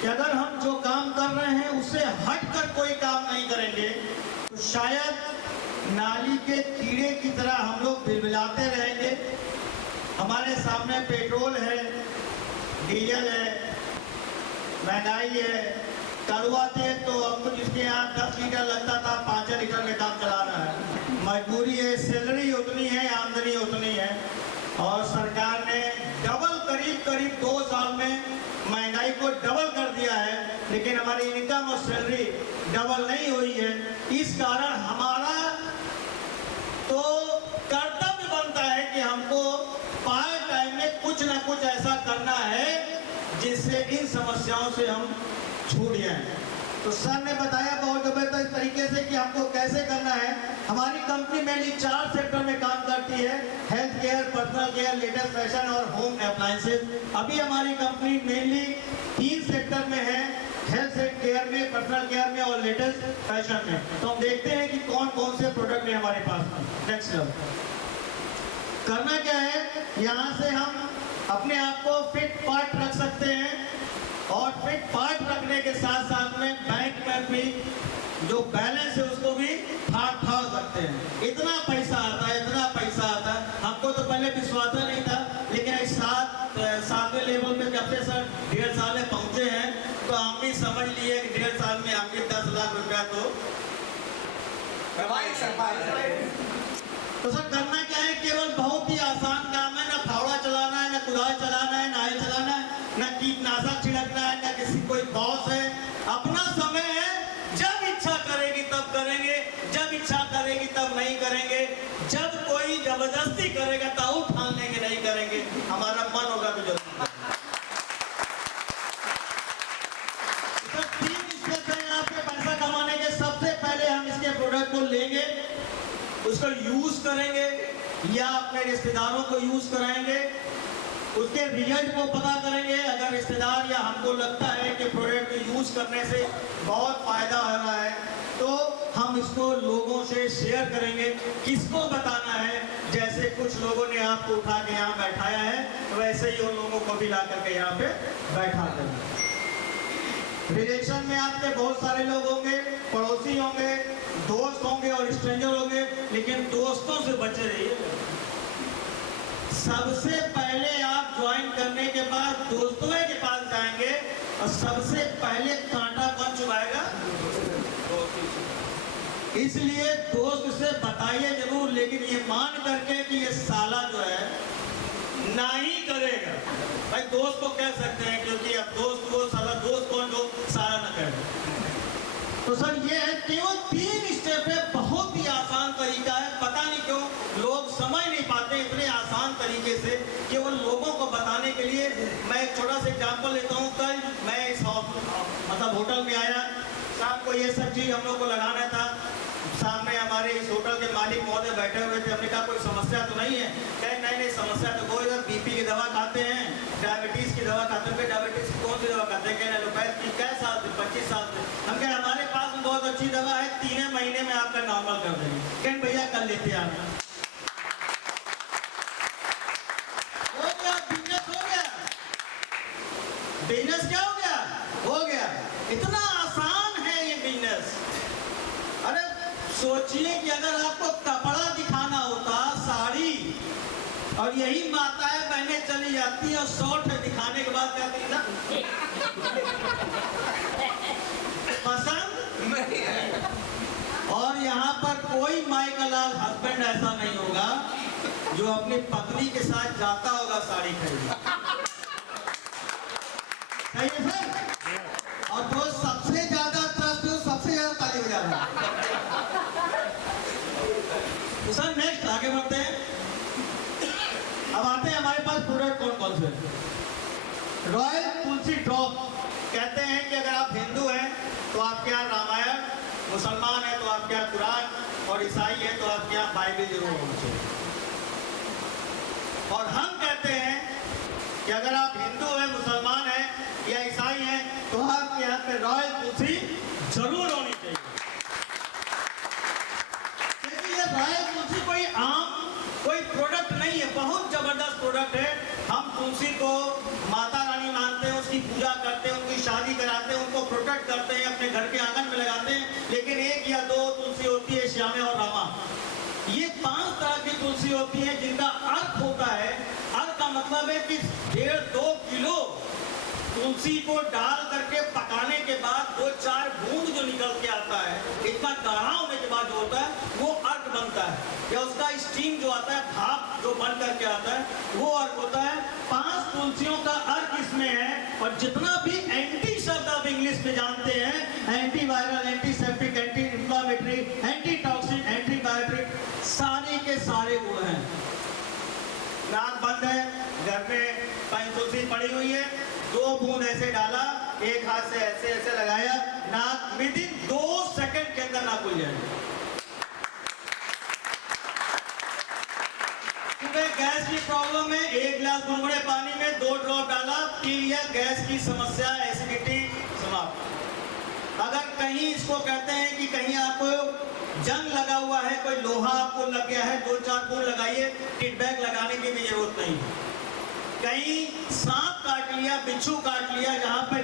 कि अगर हम जो काम कर रहे हैं उससे हटकर कोई काम नहीं करेंगे तो शायद नाली के कीड़े की तरह हम लोग बिलबिलाते रहेंगे। हमारे सामने पेट्रोल है, डीजल है, महंगाई है, कड़वा तेल तो अब तो जिसके यहाँ 10 लीटर लगता था 5 लीटर में काम चला रहा है। मजबूरी है, सैलरी उतनी है, आमदनी उतनी है और सरकार ने डबल करीब 2 साल में महंगाई को डबल कर दिया है, लेकिन हमारी इनकम और सैलरी डबल नहीं हुई है। इस कारण हमारा तो कर्तव्य बनता है कि हमको पाए टाइम में कुछ ना कुछ ऐसा करना है जिससे इन समस्याओं से हम छूट जाएं। तो सर ने बताया बहुत जबरदस्त तरीके से कि हमको कैसे करना है। हमारी कंपनी मेनली 4 सेक्टर में काम करती है, health care, personal care, latest fashion और होम अप्लायंसेज। अभी हमारी कंपनी मेनली 3 सेक्टर में है, हेल्थ केयर में, पर्सनल केयर में और लेटेस्ट फैशन में। तो हम देखते हैं कि कौन कौन से प्रोडक्ट है हमारे पास। नेक्स्ट करना क्या है, यहाँ से हम अपने आप को फिट फाट रख सकते हैं और फिट फाट रखने के साथ साथ में बैंक में भी जो बैलेंस है उसको भी फाट सकते हैं। इतना पैसा आता है, इतना पैसा आता है। हमको तो पहले विश्वास नहीं था, लेकिन इस 7वें लेवल पे जब से सर 1.5 साल में पहुंचे हैं तो हम भी समझ लिए कि 1.5 साल में हमके 10 लाख रुपया तो सर करना क्या है, केवल बहुत ही आसान काम है। ना फावड़ा चलाना है, ना कुदाल चलाना है, ना हल चलाना है, ना कीटनाशक छिड़कना है, ना किसी कोई बॉस है। अपना समय है, जब इच्छा करेगी तब करेंगे, जब इच्छा करेगी तब नहीं करेंगे। जब कोई जबरदस्ती करेगा तो ठान लेंगे, नहीं करेंगे। हमारा मन होगा तो जरूर। तो 3 स्टेप है यहाँ पे पैसा कमाने के। सबसे पहले हम इसके प्रोडक्ट को लेंगे, उसको यूज करेंगे या अपने रिश्तेदारों को यूज कराएंगे, उसके रिजल्ट को पता करेंगे। अगर रिश्तेदार या हमको लगता है कि प्रोडक्ट यूज करने से बहुत फायदा हो रहा है तो हम इसको लोगों से शेयर करेंगे। किसको बताना है, जैसे कुछ लोगों ने आपको उठा के यहाँ बैठाया है वैसे ही उन लोगों को भी ला करके यहाँ पे बैठा देंगे। रिलेशन में आपके बहुत सारे लोग होंगे, पड़ोसी होंगे, दोस्त होंगे और स्ट्रेंजर होंगे, लेकिन दोस्तों से बचे रहिए। सबसे पहले आप ज्वाइन करने के बाद दोस्तों के पास जाएंगे और सबसे पहले कांटा कौन चुभाएगा? इसलिए दोस्त से बताइए जरूर, लेकिन ये मान करके कि ये साला जो है ना ही करेगा। भाई दोस्त को कह सकते हैं, क्योंकि अब दोस्त को साला दोस्त कौन जो साला ना करे। तो सर ये है, केवल 3 स्टेप है, बहुत ही आसान तरीका है। पता नहीं क्यों लोग समझ नहीं पाते इतने आसान तरीके से। केवल लोगों को बताने के लिए मैं एक छोटा सा एग्जाम्पल लेता हूँ। कल मैं इस मतलब होटल में आया, शाम को ये सब चीज हम लोग को लगाना था। सामने हमारे इस होटल के मालिक महोदय बैठे हुए थे। हमने कहा कोई समस्या तो नहीं है? कहे नहीं समस्या तो कोई नहीं, बीपी की दवा खाते हैं, डायबिटीज की दवा खाते हैं। डायबिटीज की कौन सी दवा खाते हैं? कहने लोपैथ की। कै साल से? 25 साल से। हम कहे हमारे पास में बहुत अच्छी दवा है, 3 महीने में आपका नॉर्मल कर देंगे। कहें भैया कर लेते हैं आप। हो गया बिजनेस, हो गया बिजनेस। क्या हो गया? हो गया। इतना आसान है ये बिजनेस। अरे सोचिए कि अगर आपको कपड़ा दिखाना होता, साड़ी, और यही माताएं बहनें चली जाती है और शॉर्ट दिखाने के बाद कहती है ना पसंद नहीं है। और यहाँ पर कोई माई का लाल हस्बैंड ऐसा नहीं होगा जो अपनी पत्नी के साथ जाता होगा साड़ी खरीदने। सही है सर? और जो सबसे ज्यादा ट्रस्ट हो, सबसे ज्यादा ताली बजा रहा है। तो सर नेक्स्ट आगे बढ़ते हैं। अब आते हैं हमारे पास प्रोडक्ट कौन कौन से। रॉयल तुलसी ड्रॉप। कहते हैं कि अगर आप हिंदू हैं तो आपके यहाँ रामायण, मुसलमान है तो आपके यहाँ कुरान, और ईसाई है तो आपके यहाँ बाइबल जरूर होना चाहिए। और हम कहते हैं कि अगर आप हिंदू हैं, मुसलमान हैं या ईसाई हैं तो आपके यहाँ पे रॉयल तुलसी जरूर होनी चाहिए। क्योंकि ये रॉयल तुलसी कोई आम कोई प्रोडक्ट नहीं है, बहुत जबरदस्त प्रोडक्ट है। हम तुलसी को माता रानी मानते हैं, उसकी पूजा करते हैं, उनकी शादी कराते हैं, उनको प्रोटेक्ट करते हैं, अपने घर के आंगन में लगाते हैं, लेकिन 1 या 2 तुलसी होती है, श्यामे और रामा। ये 5 तरह की तुलसी होती है जिनका अर्थ होता है, अर्थ का मतलब है कि 1.5-2 किलो तुलसी को डाल करके पकाने के बाद 2-4 बूंद जो निकल के आता है, इतना गाढ़ा होने के बाद जो होता है वो अर्क बनता है, या उसका स्टीम जो आता है, भाप जो बन करके आता है, वो अर्क होता है। 5 तुलसियों का अर्क इसमें है। और जितना भी एंटी शब्द आप इंग्लिश में जानते हैं, anti viral, antiseptic, anti inflammatory, anti toxic, antibiotic, सारे के सारे गुण हैं। नाक बंद है, घर में 5 तुलसी पड़ी हुई है, 2 बूंद ऐसे डाला, एक हाथ से ऐसे ऐसे लगाया, नाक विदिन 2 सेकंड के अंदर नाक खुल जाएगी। सुबह गैस की प्रॉब्लम है, 1 गिलास गुनगुने पानी में 2 ड्रॉप डाला, पी लिया, गैस की समस्या, एसिडिटी समाप्त। अगर कहीं इसको कहते हैं कि कहीं आपको जंग लगा हुआ है, कोई लोहा आपको लग गया है, 2-4 बूंद लगाइए, किट बैग लगाने की भी जरूरत नहीं। कहीं सांप काट लिया, बिच्छू काट लिया, जहाँ पे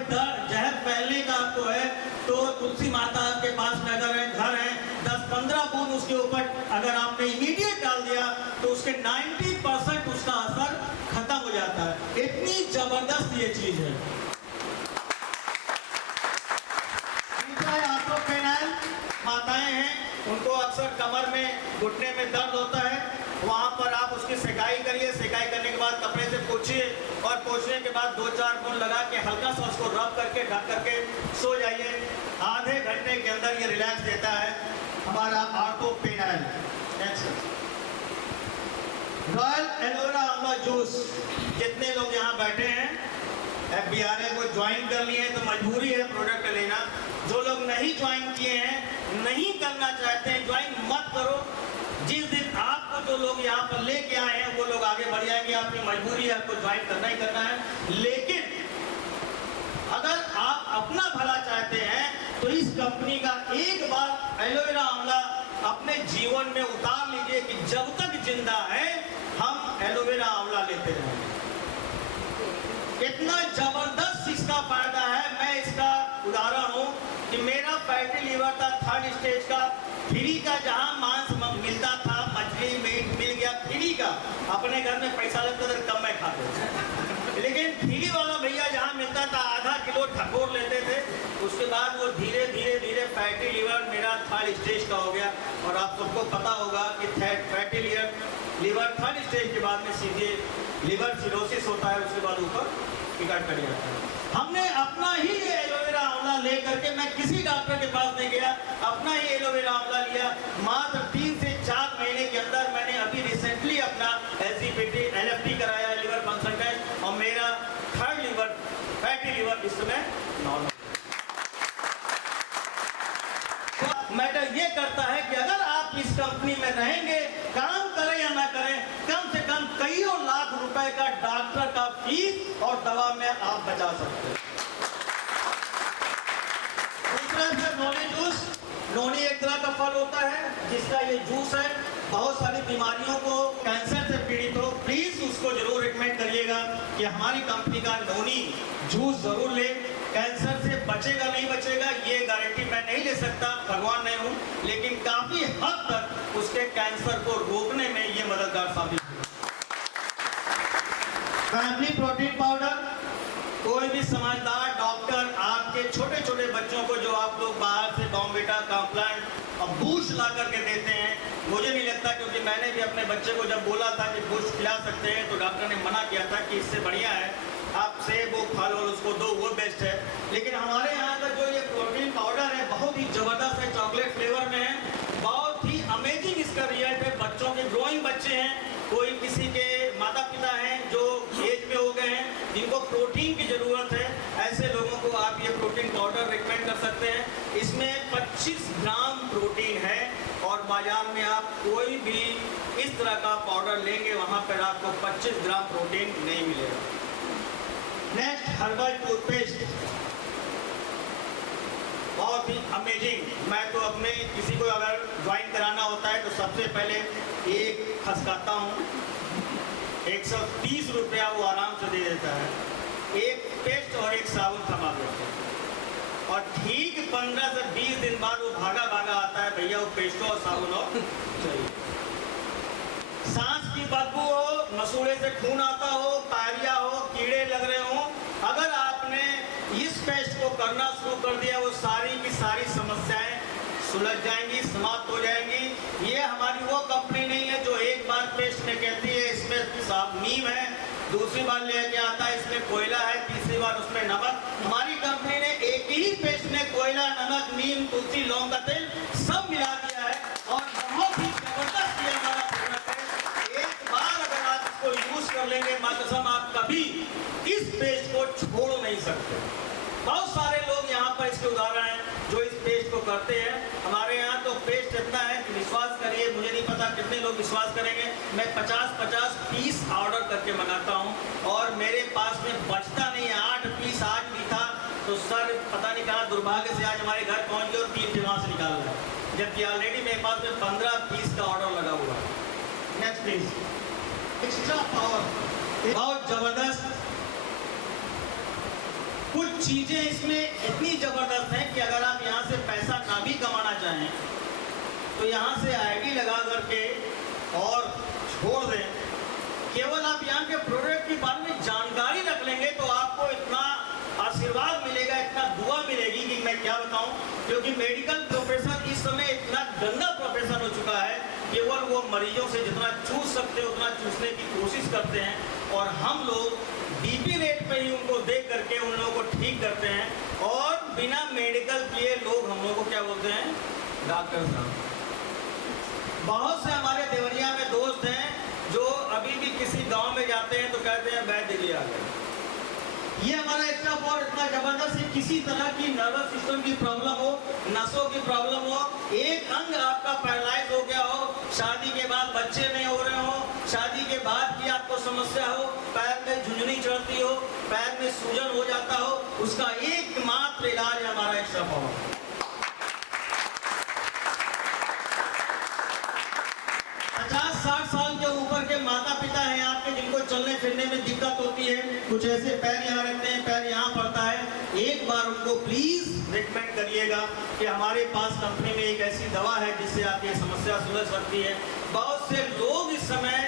जहर फैलने का आपको है, तो तुलसी माता के पास में अगर है, घर है, 10-15 बूंद उसके ऊपर अगर आपने इमीडिएट डाल दिया तो उसके 90% उसका असर खत्म हो जाता है। इतनी जबरदस्त ये चीज है। आर्थोपेनाइल माताएं हैं, उनको अक्सर कमर में, घुटने में दर्द होता है, वहाँ पर आप उसकी सेकाई करिए, सेकाई करने के बाद कपड़े से पोंछिए, और पोंछने के बाद 2-4 बूंद लगा के हल्का सा उसको रब करके ढक करके सो जाइए। आधे घंटे के अंदर ये रिलैक्स देता है हमारा आर्थोपेनाइल। रॉयल एलोवेरा आंवला जूस, जितने लोग यहाँ बैठे हैं FBRA को ज्वाइन कर लिए हैं तो मजबूरी है प्रोडक्ट लेना। जो लोग नहीं ज्वाइन किए हैं, नहीं करना चाहते हैं, ज्वाइन मत करो। जिस दिन आपको जो लोग यहाँ पर लेके आए हैं वो लोग आगे बढ़ जाएंगे, आपकी मजबूरी है, आपको ज्वाइन करना ही करना है। लेकिन अगर आप अपना भला चाहते हैं तो इस कंपनी का एक बार एलोवेरा आंवला अपने जीवन में उतार लीजिए कि जब तक जिंदा है हम एलोवेरा आंवला लेते रहेंगे। इतना जबरदस्त इसका फायदा है। मैं इसका उदाहरण हूँ कि मेरा फैटी लीवर था 3rd स्टेज का, फ्री का, जहाँ मांस मिलता था, मछली मीट मिल गया फ्री का, अपने घर में पैसा लगता था कम में खाते, लेकिन फ्री वाला भैया जहाँ मिलता था आधा किलो ठकोर लेते थे। उसके बाद वो धीरे धीरे धीरे फैटी लीवर मेरा 3rd स्टेज का हो गया। और आप सबको पता होगा कि फैटी लीवर 3rd स्टेज के बाद में सीधे लिवर सिरोसिस होता है, उसके बाद ऊपर टिकट कर जाता है। हमने अपना ही ये एलोवेरा आंवला ले करके, मैं किसी डॉक्टर के पास नहीं गया, अपना ही एलोवेरा आंवला लिया। मात्र 3 से 4 महीने के अंदर मैंने अभी रिसेंटली अपना SGPT LFT कराया, लिवर फंक्शन टेस्ट, और मेरा 3rd लीवर, फैटी लीवर इस समय नॉर्मल। मैटर ये करता है कि अगर आप इस कंपनी में रहेंगे, काम करें या ना करें, कम से कम कईयों लाख रुपए का डॉक्टर का फीस और दवा में आप बचा सकते हैं। दूसरा है नोनी जूस। नोनी एक तरह का फल होता है जिसका ये जूस है, बहुत सारी बीमारियों को, कैंसर से पीड़ित हो, प्लीज उसको जरूर रिकमेंड करिएगा कि हमारी कंपनी का नोनी जूस जरूर ले। कैंसर से बचेगा नहीं बचेगा ये गारंटी मैं नहीं ले सकता, भगवान नहीं हूँ, लेकिन काफी हद तक उसके कैंसर को रोकने में ये मददगार साबित होगा। फैमिली प्रोटीन पाउडर, कोई भी समझदार डॉक्टर आपके छोटे छोटे बच्चों को, जो आप लोग बाहर से बॉर्नविटा, कॉम्प्लान और बूस्ट ला करके देते हैं, मुझे नहीं लगता, क्योंकि मैंने भी अपने बच्चे को जब बोला था कि बूस्ट खिला सकते हैं तो डॉक्टर ने मना किया था कि इससे बढ़िया है आप सेब और फल और उसको दो, वो बेस्ट है। लेकिन हमारे यहाँ का जो ये प्रोटीन पाउडर है बहुत ही जबरदस्त है, चॉकलेट फ्लेवर में है, बहुत ही अमेजिंग इसका रिजल्ट है। बच्चों के ग्रोइंग बच्चे हैं, कोई किसी के माता पिता हैं जो एज में हो गए हैं, जिनको प्रोटीन की ज़रूरत है, ऐसे लोगों को आप ये प्रोटीन पाउडर रिकमेंड कर सकते हैं। इसमें 25 ग्राम प्रोटीन है और बाजार में आप कोई भी इस तरह का पाउडर लेंगे वहाँ पर आपको 25 ग्राम प्रोटीन नहीं मिलेगा। नेक्स्ट हर्बल टूथपेस्ट, बहुत ही अमेजिंग। मैं तो अपने किसी को अगर ज्वाइन कराना होता है तो सबसे पहले एक खसकाता हूँ, एक 130 रुपया वो आराम से दे देता है, एक पेस्ट और एक साबुन थमा देते हैं, और ठीक 15 से 20 दिन बाद वो भागा भागा आता है, भैया वो पेस्ट और साबुन और चाहिए। सांस की बदबू हो, मसूड़े से खून आता हो, पायरिया हो, कीड़े लग रहे हो, अगर आपने इस पेस्ट को करना शुरू कर दिया, वो सारी की सारी समस्याएं सुलझ जाएंगी, समाप्त हो जाएंगी। ये हमारी वो कंपनी नहीं है जो एक बार पेस्ट में कहती है इसमें साफ नीम है, दूसरी बार लेके आता है इसमें कोयला है, तीसरी बार उसमें नमक। हमारी कंपनी ने एक ही पेस्ट में कोयला, नमक, नीम, तुलसी, लौंग का तेल सब मिला दिया है और बहुत ही जबरदस्त ये हमारा प्रोडक्ट है। एक बार अगर आप इसको यूज कर लेंगे मातसम, आप कभी इस पेस्ट को छोड़ नहीं सकते। बहुत सारे लोग यहाँ पर इसके उदाहरण हैं जो इस पेस्ट को करते हैं। हमारे यहाँ तो पेस्ट इतना है कि विश्वास करिए, मुझे नहीं पता कितने लोग विश्वास करेंगे, मैं 50-50 पीस ऑर्डर करके मंगाता हूँ और मेरे पास में बचता नहीं है। 8 पीस आज भी था तो सर पता नहीं कहाँ दुर्भाग्य से आज हमारे घर पहुँच गए और 3 जगह से निकाल रहा है, जबकि ऑलरेडी मेरे पास में 15 पीस का ऑर्डर लगा हुआ है। Next please. एक्स्ट्रा पावर बहुत जबरदस्त, कुछ चीजें इसमें इतनी जबरदस्त हैं कि अगर आप यहाँ से पैसा ना भी कमाना चाहें तो यहाँ से आईडी लगा करके और छोड़ दें, केवल आप यहाँ के प्रोडक्ट के बारे में जानकारी रख लेंगे तो आपको इतना आशीर्वाद मिलेगा, इतना दुआ मिलेगी कि मैं क्या बताऊं। क्योंकि मेडिकल प्रोफेशन इस समय इतना गंदा प्रोफेशन हो चुका है, केवल वो मरीजों से जितना चूस सकते हैं उतना चूसने की कोशिश करते हैं और हम लोग बीपी रेट पे ही उनको देख करके उन लोगों को ठीक करते हैं और बिना मेडिकल किए लोग हम लोगों को क्या बोलते हैं, डॉक्टर साहब। बहुत से हमारे देवरिया में दोस्त हैं जो अभी भी किसी गांव में जाते हैं तो कहते हैं वैद्य जी आ गए। ये हमारा एक्स्ट्रा पावर इतना जबरदस्त है, किसी तरह की नर्वस सिस्टम की प्रॉब्लम हो, नसों की प्रॉब्लम हो, एक अंग आपका पैरालाइज हो गया हो, शादी के बाद बच्चे नहीं हो रहे हो, शादी के बाद की आपको समस्या हो, पैर में झुंझुनी चढ़ती हो, पैर में सूजन हो जाता हो, उसका एकमात्र इलाज है हमारा एक्स्ट्रा पावर। 50-60 साल के ऊपर के माता पिता हैं आपके जिनको चलने फिरने में दिक्कत होती है, कुछ ऐसे पैर यहाँ रखते हैं, पैर यहाँ पड़ता है, एक बार उनको प्लीज रिकमेंड करिएगा कि हमारे पास कंपनी में एक ऐसी दवा है जिससे आपकी समस्या सुलझ सकती है। बहुत से लोग इस समय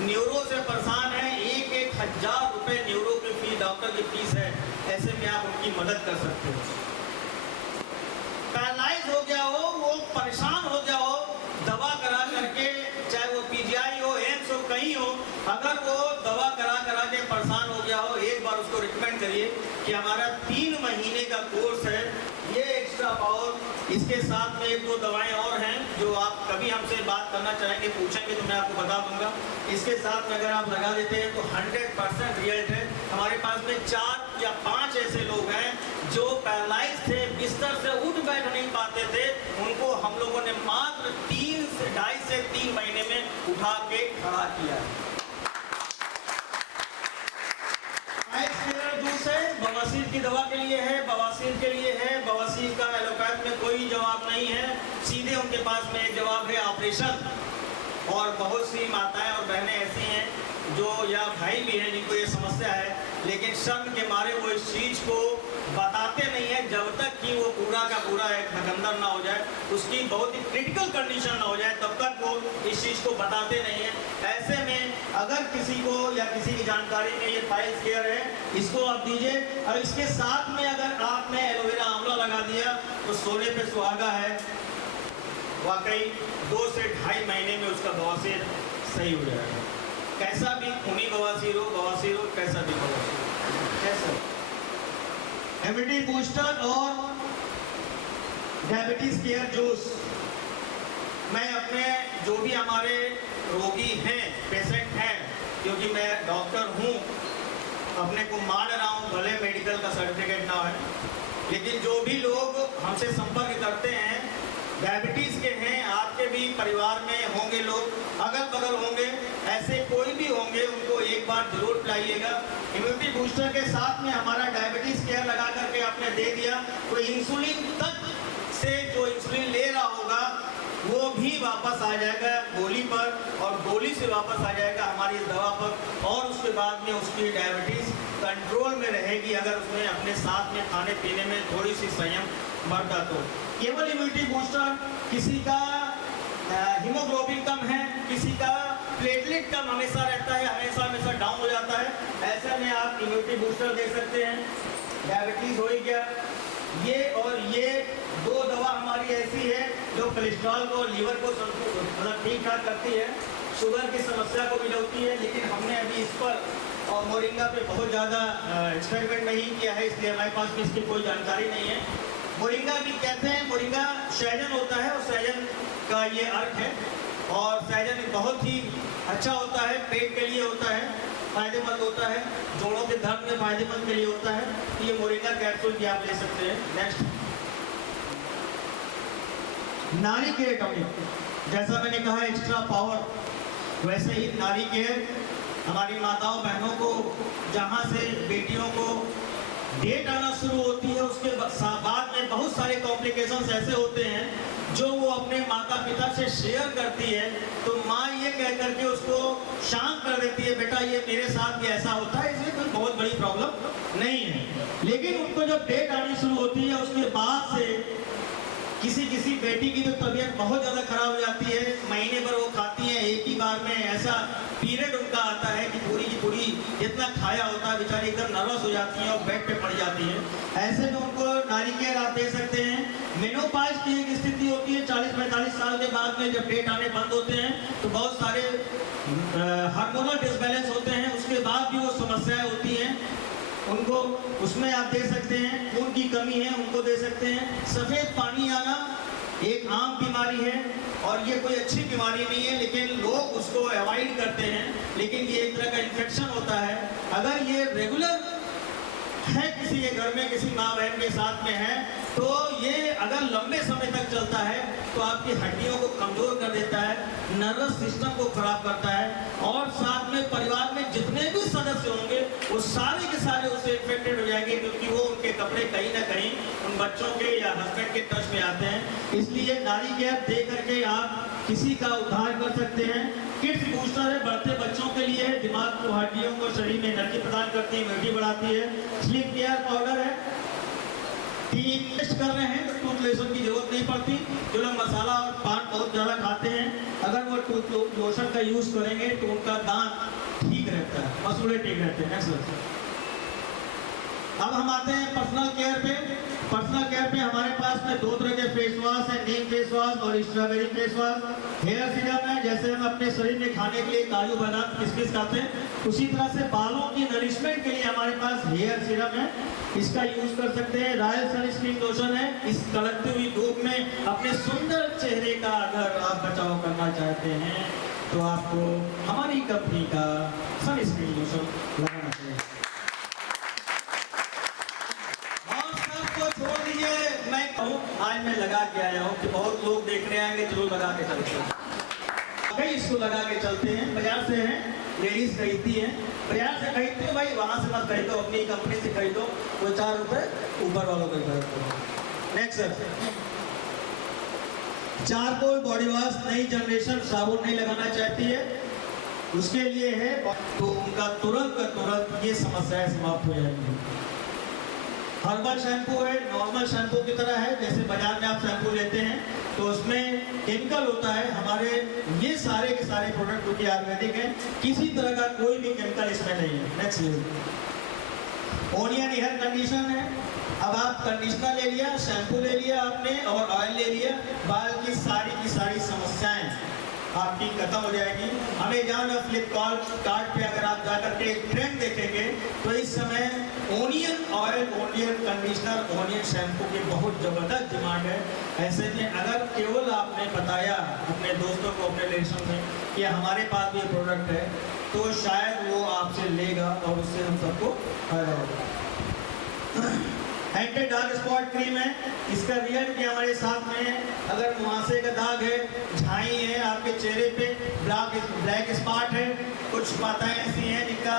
न्यूरो से परेशान हैं, 1,000 रुपये न्यूरो की फीस, डॉक्टर की फीस है, ऐसे में आप उनकी मदद कर सकते हो। पैरालाइज हो गया हो, वो परेशान हो गया हो, दवा करा करके, चाहे वो पीजीआई हो, एम्स हो, कहीं हो, अगर वो दवा करा के परेशान हो गया हो, एक बार उसको रिकमेंड करिए कि हमारा 3 महीने का कोर्स है, ये एक्स्ट्रा पावर, इसके साथ में 1-2 दवाएं और हैं जो आप कभी हमसे बात करना चाहेंगे, पूछेंगे तो मैं आपको बता दूंगा। इसके साथ में अगर आप लगा देते हैं तो 100% रिजल्ट है। हमारे पास में 4 या 5 ऐसे लोग हैं जो पैरालाइज थे, बिस्तर से उठ बैठ नहीं पाते थे, उनको हम लोगों ने मात्र 2.5 से 3 महीने में उठा के खड़ा किया है। जूस है, बवासीर की दवा के लिए है, बवासीर के लिए है, बवासीर का एलोपैथ में कोई जवाब नहीं है, सीधे उनके पास में एक जवाब है, ऑपरेशन। और बहुत सी माताएं और बहनें ऐसी हैं जो या भाई भी हैं जिनको ये समस्या है, लेकिन शर्म के मारे वो इस चीज़ को बताते नहीं है जब तक कि वो पूरा का पूरा एक अंदर ना हो जाए, उसकी बहुत ही क्रिटिकल कंडीशन ना हो जाए, तब तक वो इस चीज़ को बताते नहीं है। ऐसे में अगर किसी को या किसी की जानकारी में ये फाइल्स केयर है, इसको आप दीजिए और इसके साथ में अगर आपने एलोवेरा आंवला लगा दिया तो सोने पे सुहागा है, वाकई 2 से 2.5 महीने में उसका बवासीर सही हो जाएगा। कैसा भी खूनी बवासीर हो, कैसा भी बवासीर हो, कैसा इम्यूनिटी बूस्टर और डायबिटीज केयर जूस, मैं अपने जो भी हमारे रोगी हैं, पेशेंट हैं, क्योंकि मैं डॉक्टर हूँ, अपने को मान रहा हूँ, भले मेडिकल का सर्टिफिकेट ना है, लेकिन जो भी लोग हमसे संपर्क करते हैं, डायबिटीज़ के हैं, आपके भी परिवार में होंगे लोग, अगल बगल होंगे, ऐसे कोई भी होंगे, उनको एक बार जरूर पिलाइएगा। इम्यूनिटी बूस्टर के साथ में हमारा डायबिटीज़ केयर लगा करके आपने दे दिया तो इंसुलिन तक से जो इंसुलिन ले रहा होगा वो भी वहीं वापस आ जाएगा गोली पर, और गोली से वापस आ जाएगा हमारी इस दवा पर, और उसके बाद में उसकी डायबिटीज़ कंट्रोल में रहेगी अगर उसने अपने साथ में खाने पीने में थोड़ी सी संयम बरता तो। केवल इम्यूनिटी बूस्टर, किसी का हीमोग्लोबिन कम है, किसी का प्लेटलेट कम हमेशा रहता है, हमेशा डाउन हो जाता है, ऐसे में आप इम्यूनिटी बूस्टर दे सकते हैं। डायबिटीज़ हो ही गया, ये और ये दो दवा हमारी ऐसी है जो कोलेस्ट्रॉल को, लीवर को मतलब ठीक ठाक करती है, शुगर की समस्या को मिटाती है। लेकिन हमने अभी इस पर और मोरिंगा पे बहुत ज़्यादा एक्सपेरिमेंट नहीं किया है, इसलिए हमारे पास भी इसकी कोई जानकारी नहीं है। मोरिंगा भी कहते हैं, मोरिंगा सहजन होता है और सहजन का ये अर्क है, और सहजन बहुत ही अच्छा होता है, पेट के लिए होता है, फायदेमंद होता है, जोड़ों के दर्द में फायदेमंद के लिए होता है। ये मोरिंगा कैप्सूल भी आप ले सकते हैं। नेक्स्ट, नारी केयर टॉनिक, जैसा मैंने कहा एक्स्ट्रा पावर, वैसे ही नारी केयर हमारी माताओं बहनों को, जहाँ से बेटियों को डेट आना शुरू होती है, उसके बाद में बहुत सारे कॉम्प्लिकेशंस ऐसे होते हैं जो वो अपने माता पिता से शेयर करती है, तो माँ ये कह करके उसको शांत कर देती है, बेटा ये मेरे साथ भी ऐसा होता है, इसमें कोई बहुत बड़ी प्रॉब्लम नहीं है। लेकिन उनको जब डेट आनी शुरू होती है, उसके बाद से किसी बेटी की तो तबीयत बहुत ज़्यादा खराब हो जाती है, महीने भर वो खाती हैं, एक ही बार में ऐसा पीरियड उनका आता है कि पूरी की पूरी जितना खाया होता है बेचारी एकदम नर्वस हो जाती हैं और बेड पे पड़ जाती है। ऐसे में उनको नारी केयर आप दे सकते हैं। मेनोपॉज की एक स्थिति होती है 40-45 साल के बाद में, जब डेट आने बंद होते हैं तो बहुत सारे हार्मोनल डिसबैलेंस होते हैं, उसके बाद भी वो समस्याएं होती हैं, उनको उसमें आप दे सकते हैं। खून की कमी है, उनको दे सकते हैं। सफ़ेद पानी आना एक आम बीमारी है और ये कोई अच्छी बीमारी नहीं है, लेकिन लोग उसको अवॉइड करते हैं, लेकिन ये एक तरह का इन्फेक्शन होता है। अगर ये रेगुलर है किसी के घर में, किसी माँ बहन के साथ में है, तो ये अगर लंबे समय तक चलता है तो आपकी हड्डियों को कमज़ोर कर देता है, नर्वस सिस्टम को खराब करता है, और साथ में परिवार में जितने भी सदस्य होंगे वो सारे के सारे उससे इन्फेक्टेड हो जाएंगे, क्योंकि वो उनके कपड़े कहीं ना कहीं उन बच्चों के या हस्बैंड के टच में आते हैं। इसलिए नारी केयर दे करके आप किसी का उद्धार कर सकते हैं। किड्स बूस्टर है, बढ़ते बच्चों के लिए है, दिमाग को, हड्डियों को, शरीर में एनर्जी प्रदान करती है, इम्यूनिटी बढ़ाती है। स्लीप केयर पाउडर है, टीथ टेस्ट कर रहे हैं तो टूथ लोशन की जरूरत नहीं पड़ती। जो लोग मसाला और पान बहुत ज़्यादा खाते हैं, अगर वो टूथ लोशन का यूज़ करेंगे तो उनका दांत ठीक रहता है, मसूड़े ठीक रहते हैं। नेक्स्ट, अब हम आते हैं पर्सनल केयर पे। पर्सनल केयर पे हमारे पास में दो तरह के फेस वॉश है, नीम फेस वॉश और strawberry face wash. Hair serum है, जैसे हम अपने शरीर में खाने के लिए काजू बादाम किशमिश खाते हैं, उसी तरह से बालों की नरिशमेंट के लिए हमारे पास हेयर सीरम है, इसका यूज कर सकते हैं। रॉयल सनस्क्रीन लोशन है, इस कड़कती हुई धूप में अपने सुंदर चेहरे का अगर आप बचाव करना चाहते हैं तो आपको हमारी कंपनी का सनस्क्रीन लोशन लगाना चाहिए। छोड़ दीजिए, मैं कहूँ आज मैं लगा के आया हूँ कि बहुत लोग देखने आएंगे, जरूर लगा के चलते हैं। कई इसको लगा के चलते हैं, बाजार से हैं, लेडीज खरीदती हैं, बाजार से खरीदते हैं भाई, वहाँ से मत खरीदो, अपनी कंपनी से खरीदो, वो 4 रुपए ऊपर वालों को खरीदो। Next sir, charcoal body wash नई जनरेशन साबुन नहीं लगाना चाहती है, उसके लिए है, तो उनका तुरंत ये समस्याएं समाप्त हो जाएंगी। हर्बल शैम्पू है, नॉर्मल शैम्पू की तरह है, जैसे बाजार में आप शैम्पू लेते हैं तो उसमें केमिकल होता है, हमारे ये सारे के सारे प्रोडक्ट क्योंकि आयुर्वेदिक हैं, किसी तरह का कोई भी केमिकल इसमें नहीं है। नेक्स्ट ओनियन हेयर कंडीशन है, अब आप कंडीशनर ले लिया, शैम्पू ले लिया आपने और ऑयल ले लिया, बाल की सारी समस्याएं आपकी खत्म हो जाएगी। अमेजॉन और फ्लिपकार्ट पे अगर आप जाकर के ट्रेंड देखेंगे तो इस समय onion oil, onion conditioner, onion shampoo की बहुत ज़बरदस्त डिमांड है। ऐसे में अगर केवल आपने बताया अपने दोस्तों को, अपने रिलेशन में कि हमारे पास भी प्रोडक्ट है, तो शायद वो आपसे लेगा और उससे हम सबको फायदा होगा। एंटी डार्क स्पॉट क्रीम है, इसका रिजल्ट भी हमारे साथ में है। अगर मुहासे का दाग है, झाई है, आपके चेहरे पे ब्लैक स्पॉट है, कुछ माताएं ऐसी हैं जिनका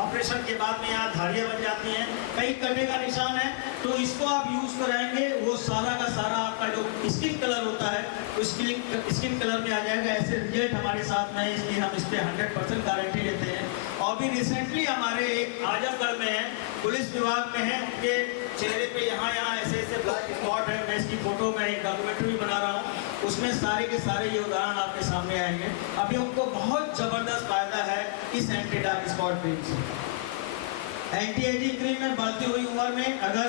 ऑपरेशन के बाद में यहाँ धारियाँ बन जाती हैं, कहीं कटे का निशान है, तो इसको आप यूज़ कराएंगे, वो सारा का सारा आपका जो स्किन कलर होता है स्किन कलर में आ जाएगा। ऐसे रिजल्ट हमारे साथ में है, इसलिए हम इस पर 100% गारंटी लेते हैं। और भी रिसेंटली हमारे एक आजमगढ़ में है, पुलिस विभाग में है, उनके चेहरे पे यहाँ ऐसे ब्लैक स्पॉट है। मैं इसकी फोटो में एक डॉक्यूमेंट्री बना रहा हूँ, उसमें सारे के सारे ये उदाहरण आपके सामने आएंगे। अभी उनको बहुत ज़बरदस्त फायदा है इस एंटी डार्क स्पॉट क्रीम से। एंटी एजिंग क्रीम में बढ़ती हुई उम्र में अगर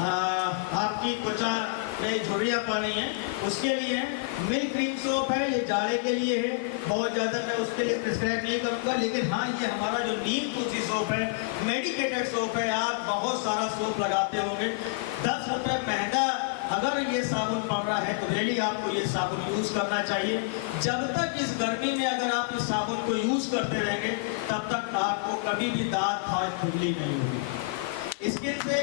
आपकी त्वचा में झुर्रियाँ पड़ रही हैं, उसके लिए मिल्क क्रीम सोप है, ये जाड़े के लिए है। बहुत ज़्यादा मैं उसके लिए प्रिस्क्राइब नहीं करूँगा, लेकिन हाँ, ये हमारा जो नीम तुलसी सोप है, मेडिकेटेड सोप है। आप बहुत सारा सोप लगाते होंगे, 10 रुपये महंगा अगर ये साबुन पड़ रहा है तो रियली आपको ये साबुन यूज़ करना चाहिए। जब तक इस गर्मी में अगर आप इस साबुन को यूज़ करते रहेंगे, तब तक आपको कभी भी दांत खाज खुजली नहीं होगी। स्किन से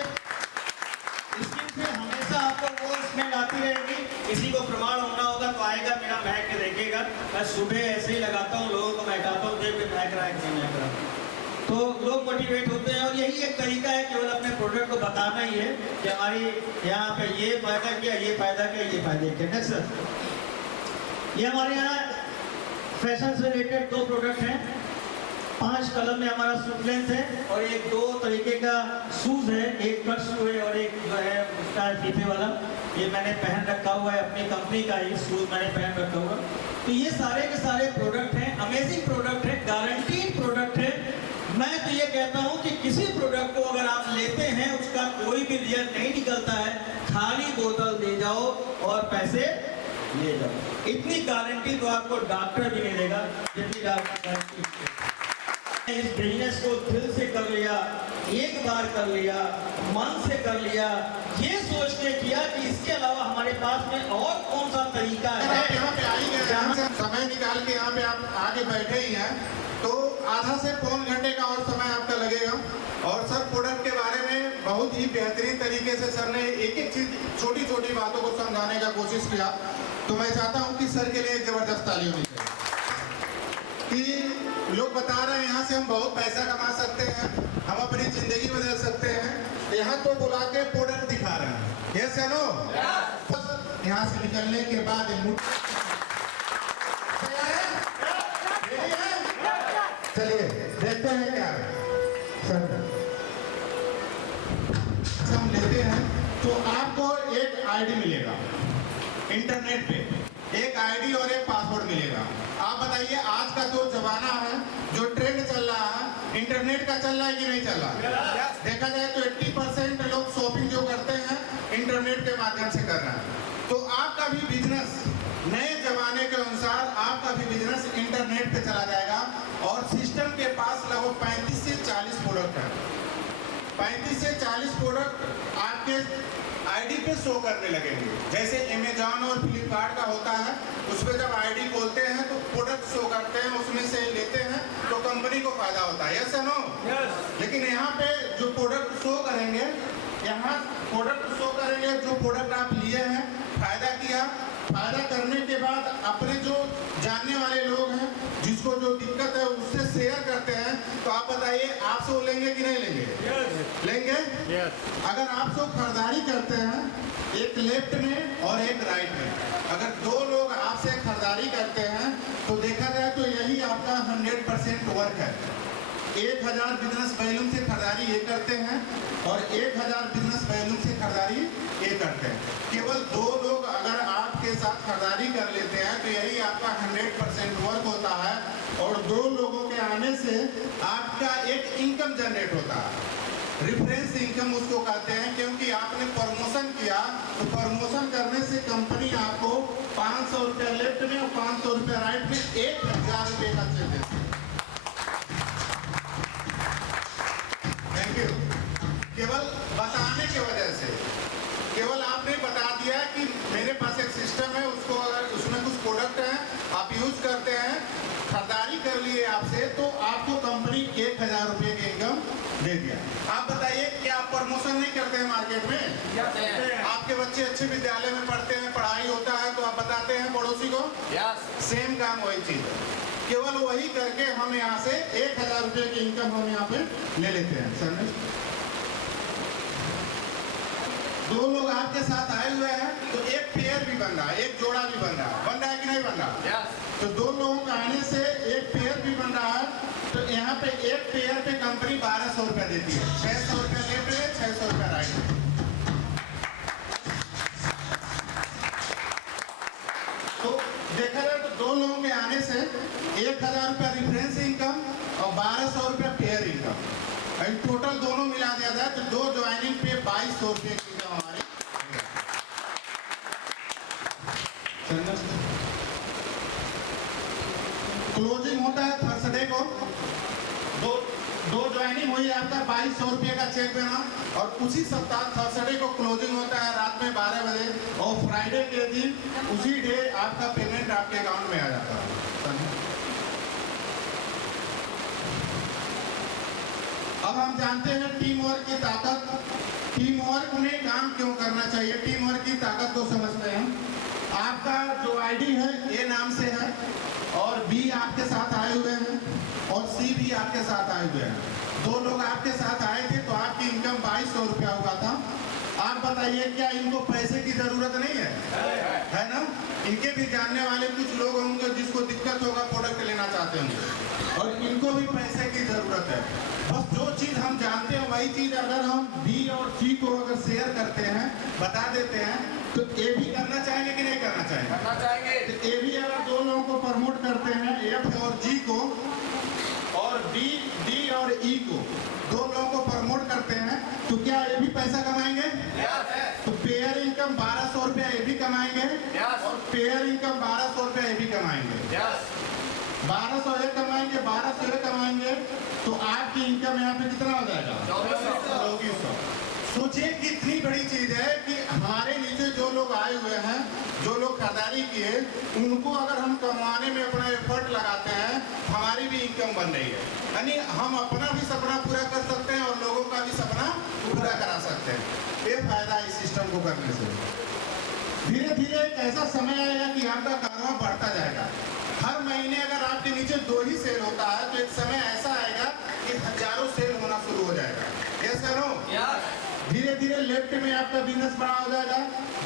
हमेशा आपको वो स्मेल आती रहेगी। किसी को प्रमाण होना होगा तो आएगा, मेरा महक के देखेगा। मैं सुबह ऐसे ही लगाता हूँ, लोगों को महकाता हूँ, देख के महक रहा है कि नहीं महक रहा, तो लोग मोटिवेट होते हैं। और यही एक तरीका है केवल अपने प्रोडक्ट को बताना ही है कि हमारी यहाँ पे ये फायदा किया, ये फायदा किया, ये फायदे किया। नेक्स्ट सर, ये हमारे यहाँ फैशन से रिलेटेड 2 प्रोडक्ट हैं। 5 कलर में हमारा शूज लेंथ है और एक 2 तरीके का शूज है, एक कट शू है और एक जो है उसका फीते वाला। ये मैंने पहन रखा हुआ है, अपनी कंपनी का ही शूज मैंने पहन रखा हुआ। तो ये सारे के सारे प्रोडक्ट हैं, अमेजिंग प्रोडक्ट है, गारंटीड प्रोडक्ट है। मैं तो ये कहता हूँ कि किसी प्रोडक्ट को अगर आप लेते हैं, उसका कोई भी रिजल्ट नहीं निकलता है, खाली बोतल दे जाओ और पैसे ले जाओ। इतनी गारंटी तो आपको डॉक्टर भी नहीं देगा जितनी डॉक्टर। इस बिजनेस को दिल से कर लिया, एक बार कर लिया, मन से कर लिया, ये सोच के किया कि इसके अलावा हमारे पास में और कौन सा तरीका है। आप यहाँ पे आएंगे, यहाँ से समय निकाल के यहाँ पे आप आगे बैठे ही हैं, तो आधा से पौन घंटे का और समय आपका लगेगा। और सर प्रोडक्ट के बारे में बहुत ही बेहतरीन तरीके से सर ने एक एक चीज, छोटी छोटी बातों को समझाने का कोशिश किया। तो मैं चाहता हूँ कि सर के लिए एक जबरदस्त ताली होनी चाहिए। कि लोग बता रहे हैं यहाँ से हम बहुत पैसा कमा सकते हैं, हम अपनी जिंदगी बदल सकते हैं, यहाँ तो बुला के प्रोडक्ट दिखा रहे हैं। यस या नो? यहाँ से निकलने के बाद चलिए देखते हैं क्या सर हम लेते हैं। तो आपको एक आईडी मिलेगा इंटरनेट पे, एक आईडी और एक पासवर्ड मिलेगा। आप बताइए आज का जो जमाना है, जो ट्रेंड चल रहा है, इंटरनेट का चल रहा है कि नहीं चल रहा? देखा जाए तो 80% लोग शॉपिंग जो करते हैं इंटरनेट के माध्यम से कर रहे हैं। तो आपका भी बिजनेस नए जमाने के अनुसार आपका भी बिजनेस इंटरनेट पे चला जाएगा। और सिस्टम के पास लगभग 35 से 40 प्रोडक्ट है। 35 से 40 प्रोडक्ट आपके आईडी पे शो करने लगेंगे। जैसे अमेजॉन और फ्लिपकार्ट का होता है, उस पर जब आईडी खोलते हैं तो प्रोडक्ट शो करते हैं, उसमें से लेते हैं तो कंपनी को फायदा होता है। यस या नो? लेकिन यहाँ पे जो प्रोडक्ट शो करेंगे, यहाँ प्रोडक्ट शो करेंगे, जो प्रोडक्ट आप लिए हैं, फायदा किया, फायदा करने के बाद अपने जो जानने वाले लोग हैं, जिसको जो दिक्कत है उससे शेयर करते हैं। तो आप बताइए आप से वो लेंगे कि नहीं लेंगे? लेंगे। अगर आप सब खरीदारी करते हैं, एक लेफ्ट में और एक राइट में, अगर 2 लोग आपसे खरीदारी करते हैं तो देखा जाए तो यही आपका 100% वर्क है। 1000 बिजनेस बैलून से खरीदारी ये करते हैं और 1000 बिजनेस बैलून से खरीदारी ये करते हैं। केवल 2 लोग अगर आपके साथ खरीदारी कर लेते हैं तो यही आपका 100% वर्क होता है। और 2 लोगों के आने से आपका एक इनकम जनरेट होता है। रिफरेंस इनकम उसको कहते हैं, क्योंकि आपने प्रमोशन किया तो प्रमोशन करने से कंपनी आपको 500 रुपये लेफ्ट में और 500 रुपये राइट में 1000 रुपये का चेक देती है। Thank you. केवल बताने की वजह से, केवल आपने बता दिया कि मेरे पास एक सिस्टम है, उसको अगर उसमें कुछ प्रोडक्ट हैं आप यूज करते हैं, खरीदारी कर लिए आपसे, तो आपको कंपनी 1000 रुपये की इनकम दे दिया। आप बताइए क्या आप प्रमोशन नहीं करते हैं मार्केट में? आपके बच्चे अच्छे विद्यालय में पढ़ते हैं, पढ़ाई होता है तो आप बताते हैं पड़ोसी को। सेम काम वही चीज है, केवल वही करके हम यहाँ से 1000 रुपये की इनकम हम यहाँ पे ले लेते हैं। सर 2 लोग आपके साथ आए हुए हैं तो एक पेयर भी बन रहा है, एक जोड़ा भी बन रहा है। होगा। तो 2 लोगों के आने से एक पेयर भी बन रहा है। तो यहाँ पे एक पेयर पे कंपनी 1200 रुपया देती है, 600 रुपया लेफ्ट में, 600 रुपया राइट में। तो देखा जाए तो 2 लोगों के आने से 1000 रुपया रिफरेंस इनकम और 1200 रुपया पेयर इनकम, टोटल दोनों मिला दिया जाए तो 2 ज्वाइनिंग पे 2200 रुपये की इनकम हमारी। क्लोजिंग होता है थर्सडे को, दो ज्वाइनिंग हुई आपका 2200 रुपये का चेक देना, और उसी सप्ताह थर्सडे को क्लोजिंग होता है रात में 12 बजे, और फ्राइडे के दिन उसी डे आपका पेमेंट आपके अकाउंट में आ जाता है। अब हम जानते हैं टीम वर्क की ताकत। टीम वर्क में काम क्यों करना चाहिए, टीम वर्क की ताकत को समझते हैं। आपका जो आईडी है ए नाम से है, और बी आपके साथ आए हुए हैं, और सी भी आपके साथ आए हुए हैं। 2 लोग आपके साथ आए थे तो आपकी इनकम 2200 रुपया हुआ था। आप बताइए क्या इनको पैसे की जरूरत नहीं है ना? इनके भी जानने वाले कुछ लोग होंगे जिसको दिक्कत होगा, प्रोडक्ट लेना चाहते होंगे, और इनको भी पैसे की जरूरत है। बस जो चीज हम जानते हैं वही चीज अगर हम बी और सी को अगर शेयर करते हैं, बता देते हैं, तो ए भी करना चाहेंगे कि नहीं करना चाहेंगे? करना चाहेंगे। तो ए भी अगर 2 लोगों को प्रमोट करते हैं, एफ और जी को, और बी, डी और ई को 2 लोगों को प्रमोट करते हैं, तो क्या ये भी पैसा कमाएंगे? तो पेयर इनकम 1200 रुपया ये भी कमाएंगे, और पेयर इनकम 1200 रुपया ये भी कमाएंगे। 1200 ये कमाएंगे, 1200 ये कमाएंगे, तो आपकी इनकम यहाँ पे कितना हो जाएगा? 2400। सोचिए कितनी बड़ी चीज है कि हमारे नीचे जो लोग आए हुए हैं, जो लोग खरीदारी किए, उनको अगर हम कमाने में अपना एफर्ट लगाते हैं, हमारी भी इनकम बन रही है। यानी हम अपना भी सपना पूरा कर सकते हैं और लोगों का भी सपना पूरा करा सकते हैं। ये फायदा इस सिस्टम को करने से। धीरे धीरे एक ऐसा समय आएगा कि आपका कारोबार बढ़ता जाएगा। हर महीने अगर आपके नीचे 2 ही सेल होता है, तो एक समय ऐसा आएगा कि हजारों सेल होना शुरू हो जाएगा। यस या नो? धीरे धीरे लेफ्ट में आपका बिजनेस बड़ा हो जाएगा,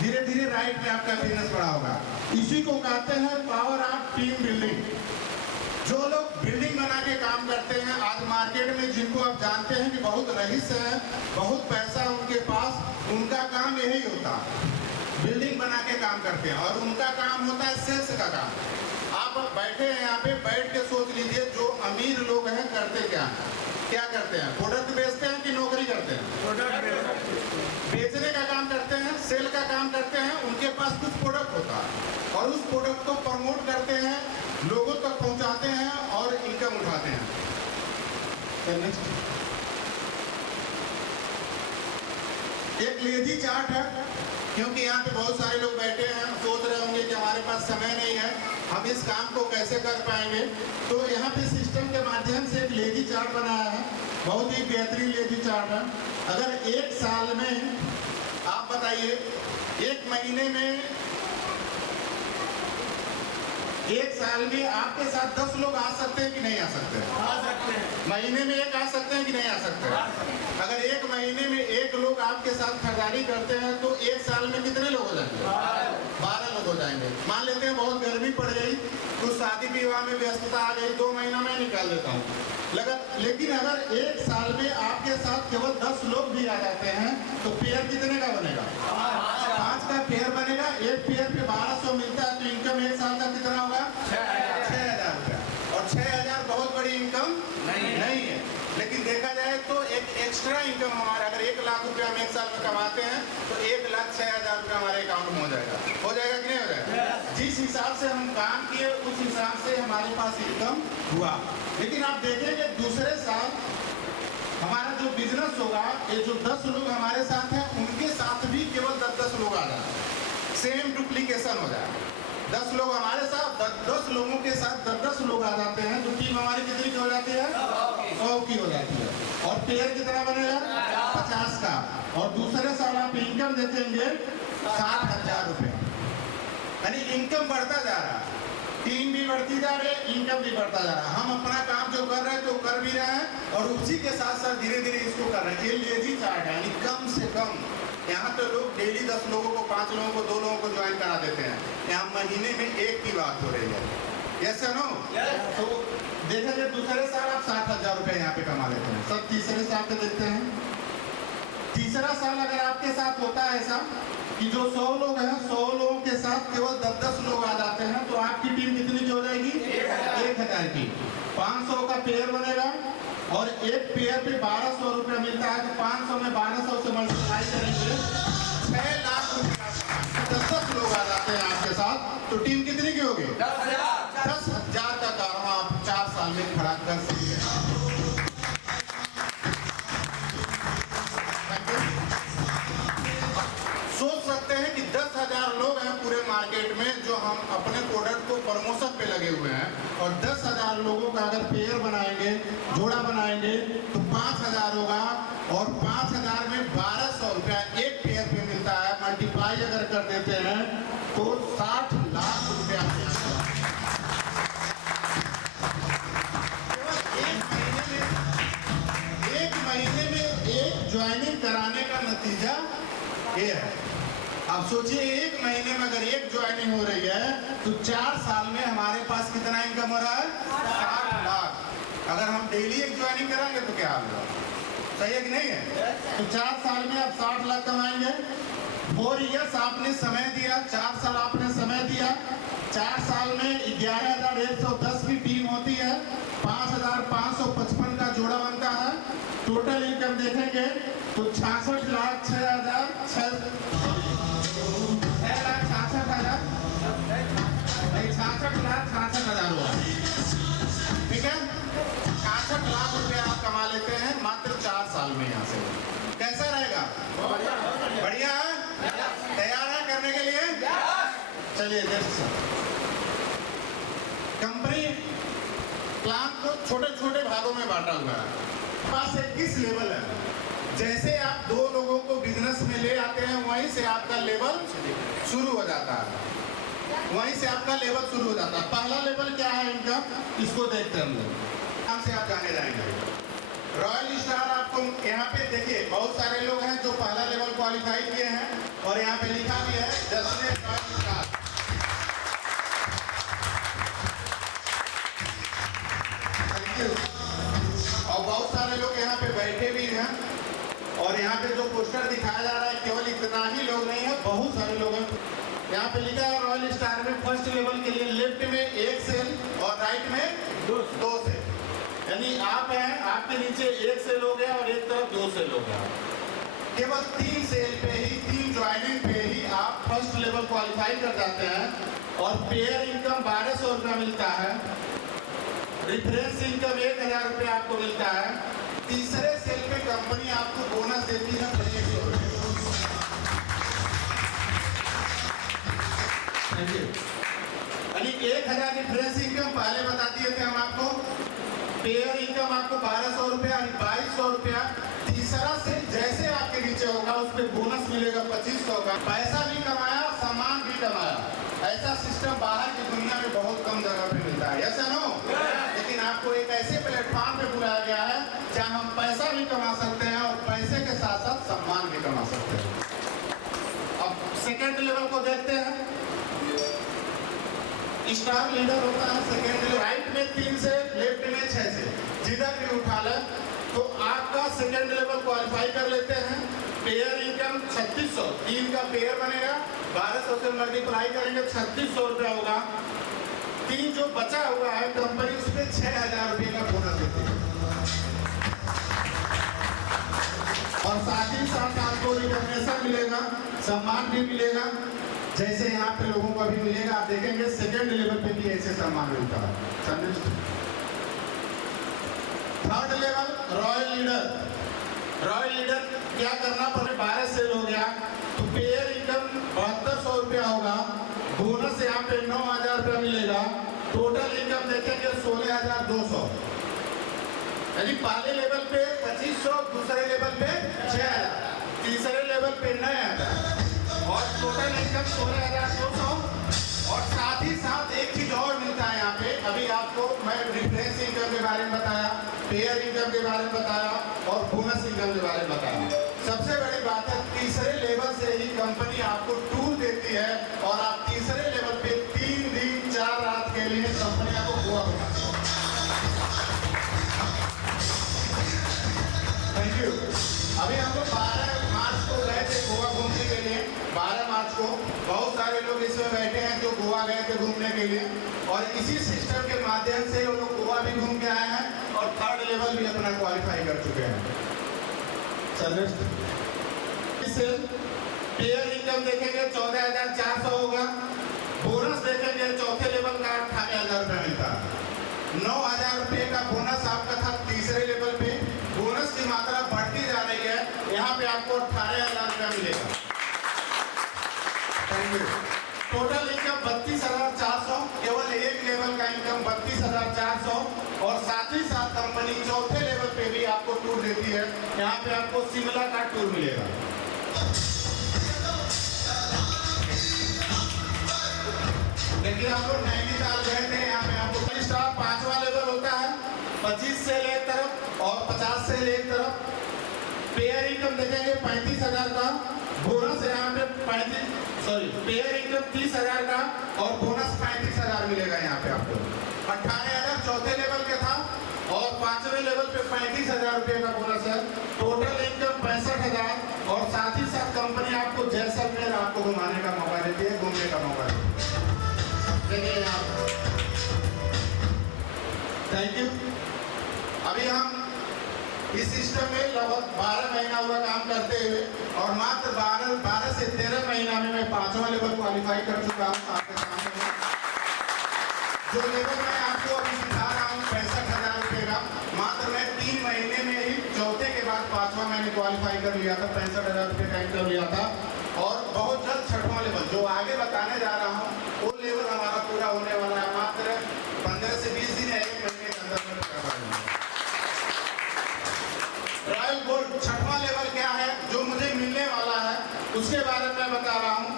धीरे धीरे राइट में आपका बिजनेस बड़ा होगा। इसी को कहते हैं पावर ऑफ टीम बिल्डिंग। जो लोग बिल्डिंग बना के काम करते हैं आज मार्केट में, जिनको आप जानते हैं कि बहुत रईस है, बहुत पैसा उनके पास, उनका काम यही होता है, बिल्डिंग बना के काम करते हैं, और उनका काम होता है सेल्स का काम। आप बैठे हैं यहाँ पे, बैठ के सोच लीजिए जो अमीर लोग हैं करते क्या करते हैं? प्रोडक्ट बेचते हैं कि नौकरी करते हैं? प्रोडक्ट बेचने का काम करते हैं, सेल का काम करते हैं। उनके पास कुछ प्रोडक्ट होता है और उस प्रोडक्ट को प्रमोट करते हैं, लोगों तक पहुंचाते हैं और इनकम उठाते हैं। एक लेजी चार्ट है, क्योंकि यहाँ पे बहुत सारे लोग बैठे हैं, सोच रहे होंगे कि हमारे पास समय नहीं है, हम इस काम को कैसे कर पाएंगे। तो यहाँ पे सिस्टम के माध्यम से एक लेजी चार्ट बनाया है, बहुत ही बेहतरीन लेजी चार्ट है। अगर 1 साल में आप बताइए, 1 महीने में, 1 साल में आपके साथ 10 लोग आ सकते हैं कि नहीं आ सकते? आ सकते हैं। महीने में 1 आ सकते हैं कि नहीं आ सकते? अगर 1 महीने में 1 लोग आपके साथ खरीदारी करते हैं तो 1 साल में कितने लोग हो जाएंगे? 12 लोग हो जाएंगे। मान लेते हैं बहुत गर्मी पड़ गई, कुछ शादी विवाह में व्यस्तता आ गई, 2 महीना में निकाल देता हूँ, लेकिन अगर 1 साल में आपके साथ केवल 10 लोग भी आ जाते हैं तो पेयर कितने का बनेगा? 5 का पेयर बनेगा। एक पेयर पे 1200 मिलता है, तो इनकम 1 साल का कितना होगा? 6000 रुपया। और 6000 बहुत बड़ी इनकम नहीं है, लेकिन देखा जाए तो एक एक्स्ट्रा इनकम हमारा, अगर 1 लाख रुपया हम 1 साल में कमाते हैं तो 1,06,000 रुपया हमारे अकाउंट में हो जाएगा कि नहीं हो जाएगा? जिस हिसाब से हम काम किए उस हिसाब से हमारे पास इनकम हुआ। लेकिन आप देखेंगे दूसरे साल हमारा जो बिजनेस होगा, ये जो 10 लोग हमारे साथ हैं उनके साथ भी केवल 10 लोग आ जाए, सेम डुप्लीकेशन हो जाए। 10 लोग हमारे साथ, 10 लोगों के साथ 10 लोग आ जाते हैं, तो टीम हमारी कितनी की हो जाती है? 100 की हो जाती है। और पेयर कितना बनेगा? 50 का। और दूसरे साल आप इनकम देखेंगे 60,000 रुपये, यानी इनकम बढ़ता जा रहा है, टीम भी बढ़ती जा रही है, इनकम भी बढ़ता जा रहा है। हम अपना काम जो कर रहे हैं तो कर भी रहे हैं, और उसी के साथ साथ धीरे धीरे इसको कर रहे हैं। ये लेजी चार्ट है, यानी कम से कम यहाँ तो लोग डेली 10 लोगों को, 5 लोगों को, 2 लोगों को ज्वाइन करा देते हैं, यहाँ महीने में 1 की बात हो रही है। यस या नो? तो देखेंगे दूसरे साल आप 60,000 रुपये यहाँ पे कमा लेते हैं। सब तीसरे साल पे देखते हैं। तीसरा साल अगर आपके साथ होता है ऐसा कि जो 100 लोग हैं 100 लोगों के साथ केवल 10-10 लोग आ जाते हैं, तो आपकी टीम कितनी की हो जाएगी? 1,000 की। 500 का पेयर बनेगा और एक पेयर पे 1200 रुपया मिलता है, तो 500 में 1200 से मल्टीप्लाई करेंगे 6 लाख रुपया। 10-10 लोग आ जाते हैं आपके साथ, तो टीम कितनी की होगी? 10,000 का काम आप 4 साल में खड़ा कर सकते हैं। सोच सकते हैं कि 10,000 लोग हैं पूरे मार्केट में जो हम अपने प्रोडक्ट को प्रमोशन पे लगे हुए हैं, और 10,000 लोगों का अगर पेयर बनाएंगे, जोड़ा बनाएंगे, तो 5,000 होगा, और 5,000 में 1200 रुपया एक पेयर पे मिलता है। मल्टीप्लाई अगर कर देते हैं तो 60 लाख रुपया मिलता है। एक महीने में एक ज्वाइनिंग कराने का नतीजा ये है। अब सोचिए एक महीने में अगर एक ज्वाइनिंग हो रही है तो 4 साल में हमारे पास कितना इनकम हो रहा है? 60 लाख। अगर हम डेली एक ज्वाइनिंग कराएंगे तो क्या होगा? सही है कि नहीं है? तो 4 साल में आप 60 लाख कमाएंगे। 4 इयर्स आपने समय दिया, 4 साल आपने समय दिया। 4 साल में 11,110 की टीम होती है, 5,555 का जोड़ा बनता है। टोटल इनकम देखेंगे तो 66 लाख 66,000 हुआ। ठीक है, 66 लाख रुपया आप कमा लेते हैं मात्र 4 साल में। यहाँ से कैसा रहेगा? बढ़िया है? तैयार है करने के लिए? चलिए कंपनी प्लान को छोटे छोटे भागों में बांटा हुआ है। पास 21 लेवल है। जैसे आप 2 लोगों को बिजनेस में ले आते हैं वहीं से आपका लेवल शुरू हो जाता है। वहीं से आपका लेवल शुरू हो जाता है। पहला लेवल क्या है इनका, इसको देखते हैं हम लोग। यहाँ से आप जाने जाएंगे। रॉयल स्टार आपको यहाँ पे देखिए बहुत सारे लोग हैं जो पहला लेवल क्वालिफाई किए हैं, और यहाँ पे लिखा भी है जैसे रॉयल स्टार। और बहुत सारे लोग यहाँ पे बैठे भी हैं, और यहाँ पे जो पोस्टर दिखाया जा रहा है केवल इतना ही लोग नहीं है, बहुत सारे लोग हैं। यहाँ पे लिखा है रॉयल स्टार में फर्स्ट लेवल के लिए लेफ्ट में 1 सेल और राइट में 2 सेल, यानी आप हैं, आपके नीचे 1 सेल हो गया और एक तरफ 2 सेल हो गया। केवल 3 सेल पे ही, 3 ज्वाइनिंग पे ही आप फर्स्ट लेवल क्वालिफाई कर जाते हैं, और पेयर इनकम 1200 रुपया मिलता है। रिफरेंस इनकम 1,000 रुपया आपको मिलता है। तीसरे सेल पे कंपनी आपको बोनस देती है 1,000 रुपये। यानी 1,000 डिफरेंस इनकम पहले बता दिए थे हम आपको। पेयर इनकम आपको 1,200 रुपया, 2,200 रुपया। तीसरा से जैसे आपके नीचे होगा उस पर बोनस मिलेगा 2,500 का। पैसा भी कमाया, सामान भी कमाया। ऐसा सिस्टम बाहर की दुनिया में बहुत कम जगह पे मिलता है। ऐसा नो, लेकिन आपको एक ऐसे प्लेटफॉर्म पे बुलाया गया है जहाँ हम पैसा भी कमा सकते हैं और पैसे के साथ साथ सम्मान भी कमा सकते हैं। अब सेकेंड लेवल को देखते हैं। स्टार लीडर होता है सेकेंड लेवल, राइट में 3 से, लेफ्ट में 6 से, जिधर भी उठा ले तो आपका सेकेंड लेवल क्वालिफाई कर लेते हैं। पेयर इनकम 3,600, 3 का पेयर बनेगा, 1200 से मल्टीप्लाई करेंगे 3,600 रुपया होगा। 3 जो बचा हुआ है कंपनी उस पर 6,000 रुपये का बोनस देती है, और साथ ही साथ आपको रिकॉग्निशन मिलेगा, सम्मान भी मिलेगा, जैसे यहाँ पे लोगों को अभी मिलेगा। आप देखेंगे सेकेंड लेवल पे भी ऐसे सम्मान मिलता है। Third level royal leader. Royal leader क्या करना पड़े, 12 सेल हो गया तो पेयर इनकम 7,200 रुपया होगा। बोनस यहाँ पे 9,000 रुपया मिलेगा। टोटल इनकम देखेंगे 16,200, यानी पहले लेवल पे 2,500, दूसरे लेवल पे 6,000, तीसरे लेवल पे 9,000, और टोटल इनकम 16,200। और साथ ही साथ एक चीज और मिलता है यहाँ पे। अभी आपको मैं डिफरेंस इनकम के बारे में बताया, पेयर इनकम के बारे में बताया, और बोनस इनकम के बारे में बताया। सबसे बड़ी बात है तीसरे लेवल से ही कंपनी आपको टूल देती है, और आप तीसरे लेवल पे 3 दिन 4 और इसी सिस्टम के माध्यम से वो लोग गोवा भी घूम के आए हैं और 3rd लेवल भी अपना क्वालिफाई कर चुके हैं। इससे पेयर इनकम देखेंगे 14,400 होगा। बोनस देखेंगे चौथे लेवल का 18,000 रुपये मिलता है। 9,000 रुपये का बोनस आपका था तीसरे लेवल पे। बोनस की मात्रा बढ़ती जा रही है, यहाँ पे आपको 18,000 रुपया मिलेगा। Thank you. टोटल इनकम 32,400, केवल एक लेवल का इनकम 32,400 और साथ ही साथ कंपनी चौथे लेवल पे भी आपको टूर देती है। यहाँ पे आपको शिमला का टूर मिलेगा। देखिए आप लोग नैनीताल गए थे, यहाँ पे आपको स्टार 5वां लेवल होता है, 25 सेल एक तरफ और 50 सेल एक तरफ। पेयर इनकम देखेंगे 35,000 का, बोनस यहाँ पे पेयर इनकम 30,000 का और बोनस 35,000 मिलेगा यहाँ पे आपको। 18,000 चौथे लेवल के था और 5वें लेवल पे 35,000 रुपये का बोनस है। टोटल इनकम 65,000 और साथ ही साथ कंपनी आपको जैसलमेर आपको घुमाने का मौका देती है, घूमने का मौका देती है। देखिए आप, थैंक यू। अभी हम इस सिस्टम में लगभग 12 महीना हुआ काम करते हुए और मात्र 12 से 13 महीना में मैं 5वां लेवल क्वालिफाई कर चुका हूँ आपके सामने। जो लेवल मैं आपको अभी सिखा रहा हूँ 65,000 रुपये का, मात्र मैं 3 महीने में ही चौथे के बाद 5वां मैंने क्वालिफाई कर लिया था, 65,000 रुपये का कर लिया था। और बहुत जल्द 6वां लेवल जो आगे बताने जा रहा हूँ वो लेवल हमारा पूरा होने वाला है। मात्र 15 से 20 दिन है, 1 महीने के अंदर में पूरा होगा। रॉयल गोल्ड 6वां लेवल क्या है जो मुझे मिलने वाला है उसके बारे में मैं बता रहा हूँ।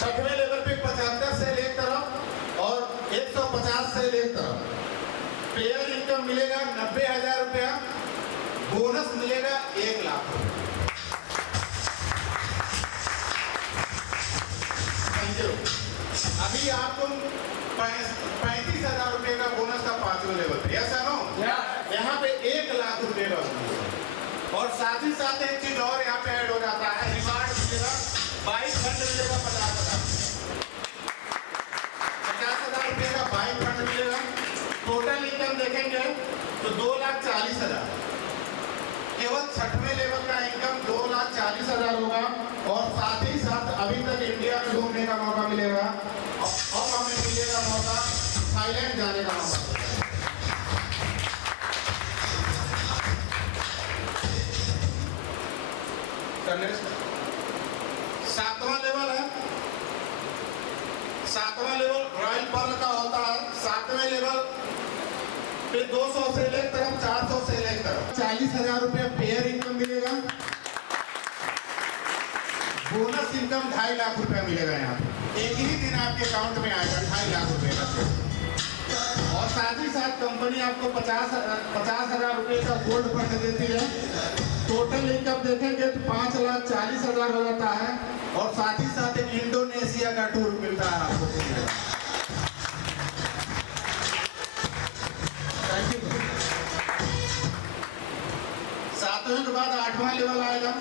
6वें लेवल पे 75 सेल एक तरफ और 150 सेल एक तरफ। पेयर इनकम मिलेगा 90,000 रुपया, बोनस मिलेगा 1 लाख रुपया। अभी आपको 35,000 रुपये का बोनस था 5वें लेवल पे, ऐसा नो? यहाँ पे 1 लाख रुपये का बोनस और साथ ही साथ एक चीज और यहाँ पे ऐड हो जाता है, रिवार्ड मिलेगा, बाइक फंड मिलेगा 50,000 रुपये का बाइक फंड मिलेगा। टोटल इनकम देखेंगे तो 2,40,000। केवल 6वें लेवल का इनकम 2,40,000 होगा और साथ ही साथ अभी तक इंडिया में घूमने का मौका मिलेगा और हमें मिलेगा मौका थाईलैंड जाने का मौका। 7वां लेवल है। 7वां लेवल रॉयल पर्ल का होता है। 7वें लेवल पे 200 से एक तरफ, 400 से एक तरफ 40,000 रुपये पेयर इनकम मिलेगा। बोनस इनकम 2.5 लाख रुपया मिलेगा। यहाँ पे एक ही दिन आपके अकाउंट में आएगा 2.5 लाख रुपये का। और साथ ही साथ कंपनी आपको 50,000 रुपये का गोल्ड फंड देती है। टोटल इनकम देखेंगे तो 5,40,000 हो जाता है और साथ ही साथ एक इंडोनेशिया का टूर मिलता है आपको। Thank you. 7वें के बाद 8वां लेवल आएगा।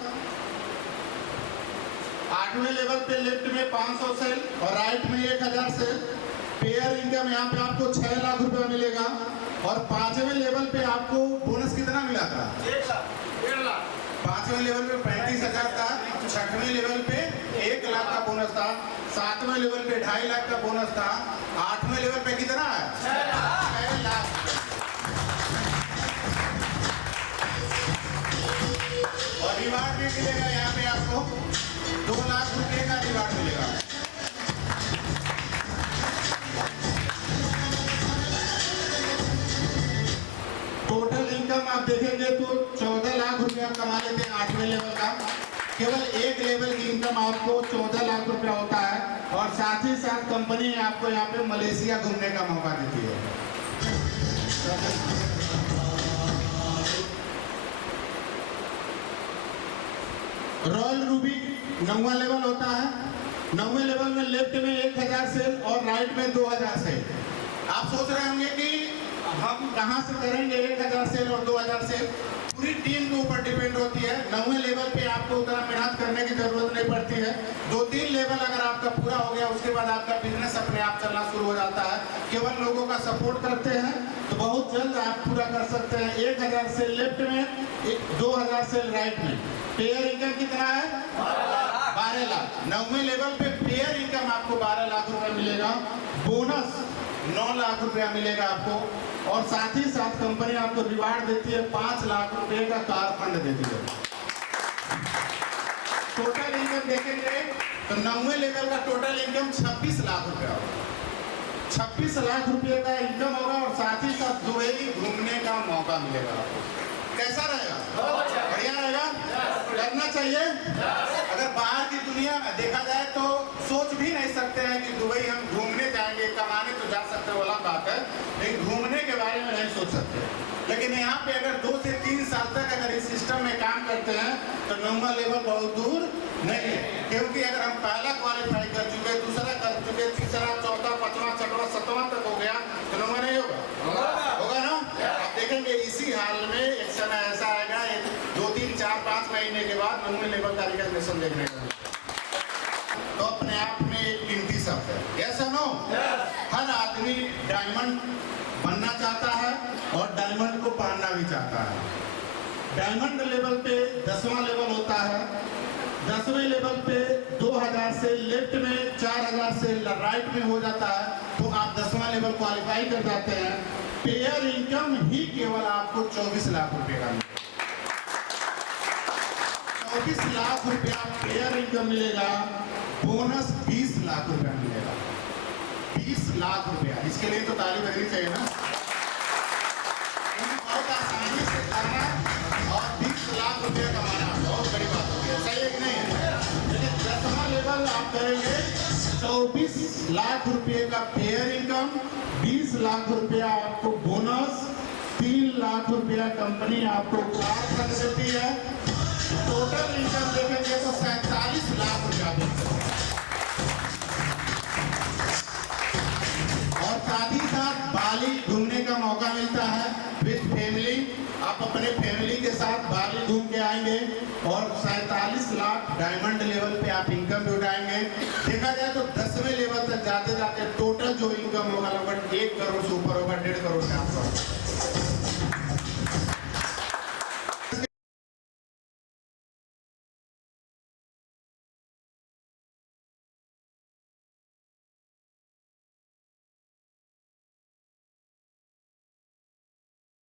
8वें लेवल पे लेफ्ट में 500 सेल और राइट में 1,000 सेल। पेयर इनकम यहाँ पे आपको 6 लाख रुपया मिलेगा और 5वें लेवल पे आपको बोनस कितना मिला था? 1,00,000 लाख। 5वें लेवल पे 35,000 था, 6वें लेवल पे 1 लाख का बोनस था, 7वें लेवल पे 2.5 लाख का बोनस था, 8वें लेवल पे कितना है? 6 लाख। और रिवार्ड भी मिलेगा यहाँ पे आपको 2 लाख रुपए का रिवार्ड मिलेगा। टोटल इनकम आप देखेंगे तो 14 लाख रुपए आप कमा लेते हैं 8वें लेवल का। केवल एक लेवल की इनकम आपको 14 लाख रुपया होता है और साथ ही साथ कंपनी आपको यहाँ पे मलेशिया घूमने का मौका देती है। रॉयल रूबी 9वां लेवल होता है। 9वें लेवल में लेफ्ट में 1,000 सेल और राइट में 2,000 सेल। आप सोच रहे होंगे कि हम कहां से करेंगे 1,000 सेल और 2,000 सेल। पूरी टीम के ऊपर डिपेंड होती है। 9वें लेवल पे आपको उतना मेहनत करने की जरूरत नहीं पड़ती है। 2-3 लेवल अगर आपका पूरा हो गया, उसके बाद आपका बिजनेस अपने आप चलना शुरू हो जाता है। केवल लोगों का सपोर्ट करते हैं तो बहुत जल्द आप पूरा कर सकते हैं। 1000 सेल लेफ्ट में, 2000 सेल राइट में। पेयर इनकम कितना है? 12 लाख। 9वें लेवल पे पेयर इनकम आपको 12 लाख रुपए मिलेगा। बोनस 9 लाख रुपया मिलेगा आपको, और साथ ही साथ कंपनी आपको रिवार्ड देती है 5 लाख रुपए का कार फंड देती है। टोटल इनकम देखेंगे तो 9वें लेवल का टोटल इनकम 26 लाख रुपया होगा। 26 लाख रुपए का इनकम होगा, और साथ ही साथ दुबई घूमने का मौका मिलेगा आपको। कैसा रहेगा? बढ़िया रहेगा? करना चाहिए। अगर बाहर की दुनिया में देखा जाए तो सोच भी नहीं सकते हैं कि दुबई हम घूमने जाएंगे, कमाने तो जा सकते हैं, वाला बात है, लेकिन घूमने के बारे में नहीं सोच सकते। लेकिन यहाँ पे अगर 2 से 3 साल तक अगर इस सिस्टम में काम करते हैं तो 9वां लेवल बहुत दूर नहीं है। क्योंकि अगर हम पहला क्वालिफाई कर चुके, दूसरा कर चुके, तीसरा, चौथा, 5वां, 6वां, 7वां तक हो गया तो 9वां नहीं होगा? होगा ना? आप देखेंगे इसी हाल में एक समय ऐसा आएगा, 2, 3, 4, 5 महीने के बाद 9वें लेवल का रिकॉग्निशन देखने को मिलेगा। तो अपने आप में एक कीमती शब्द है। यस और नो? हर आदमी डायमंड बनना चाहता है और डायमंड को पहनना भी चाहता है। डायमंड लेवल पे 10वां लेवल होता है। 10वें लेवल पे 2000 से लेफ्ट में, 4000 से राइट में हो जाता है, तो आप 10वां लेवल क्वालिफाई कर जाते हैं। पेयर इनकम ही केवल आपको 24 लाख रुपए का मिलेगा। 24 लाख रुपया पेयर इनकम मिलेगा। बोनस 20 लाख रुपया मिलेगा। 20 लाख रुपया, इसके लिए तो ताली बजनी चाहिए ना। बहुत आसानी से खाना और 20 लाख रुपया कमाना बहुत बड़ी बात होती है, सही है कि नहीं है? लेकिन 10वां लेवल आप करेंगे 24 लाख रुपये का पेयर इनकम, 20 लाख रुपया आपको बोनस, 3 लाख रुपया कंपनी आपको कार फंड देती है। टोटल इनकम देखेंगे तो 47 लाख रुपया देते हैं। और साथ ही साथ बाली घूमने का मौका मिलता है विद फैमिली। आप अपने फैमिली के साथ बाली घूम के आएंगे और 47 लाख डायमंड लेवल पे आप इनकम भी उठाएंगे। देखा जाए तो 10वें लेवल तक जाते जाते टोटल जो इनकम होगा लगभग 1 करोड़ से ऊपर होगा, 1.5 करोड़ के आसपास।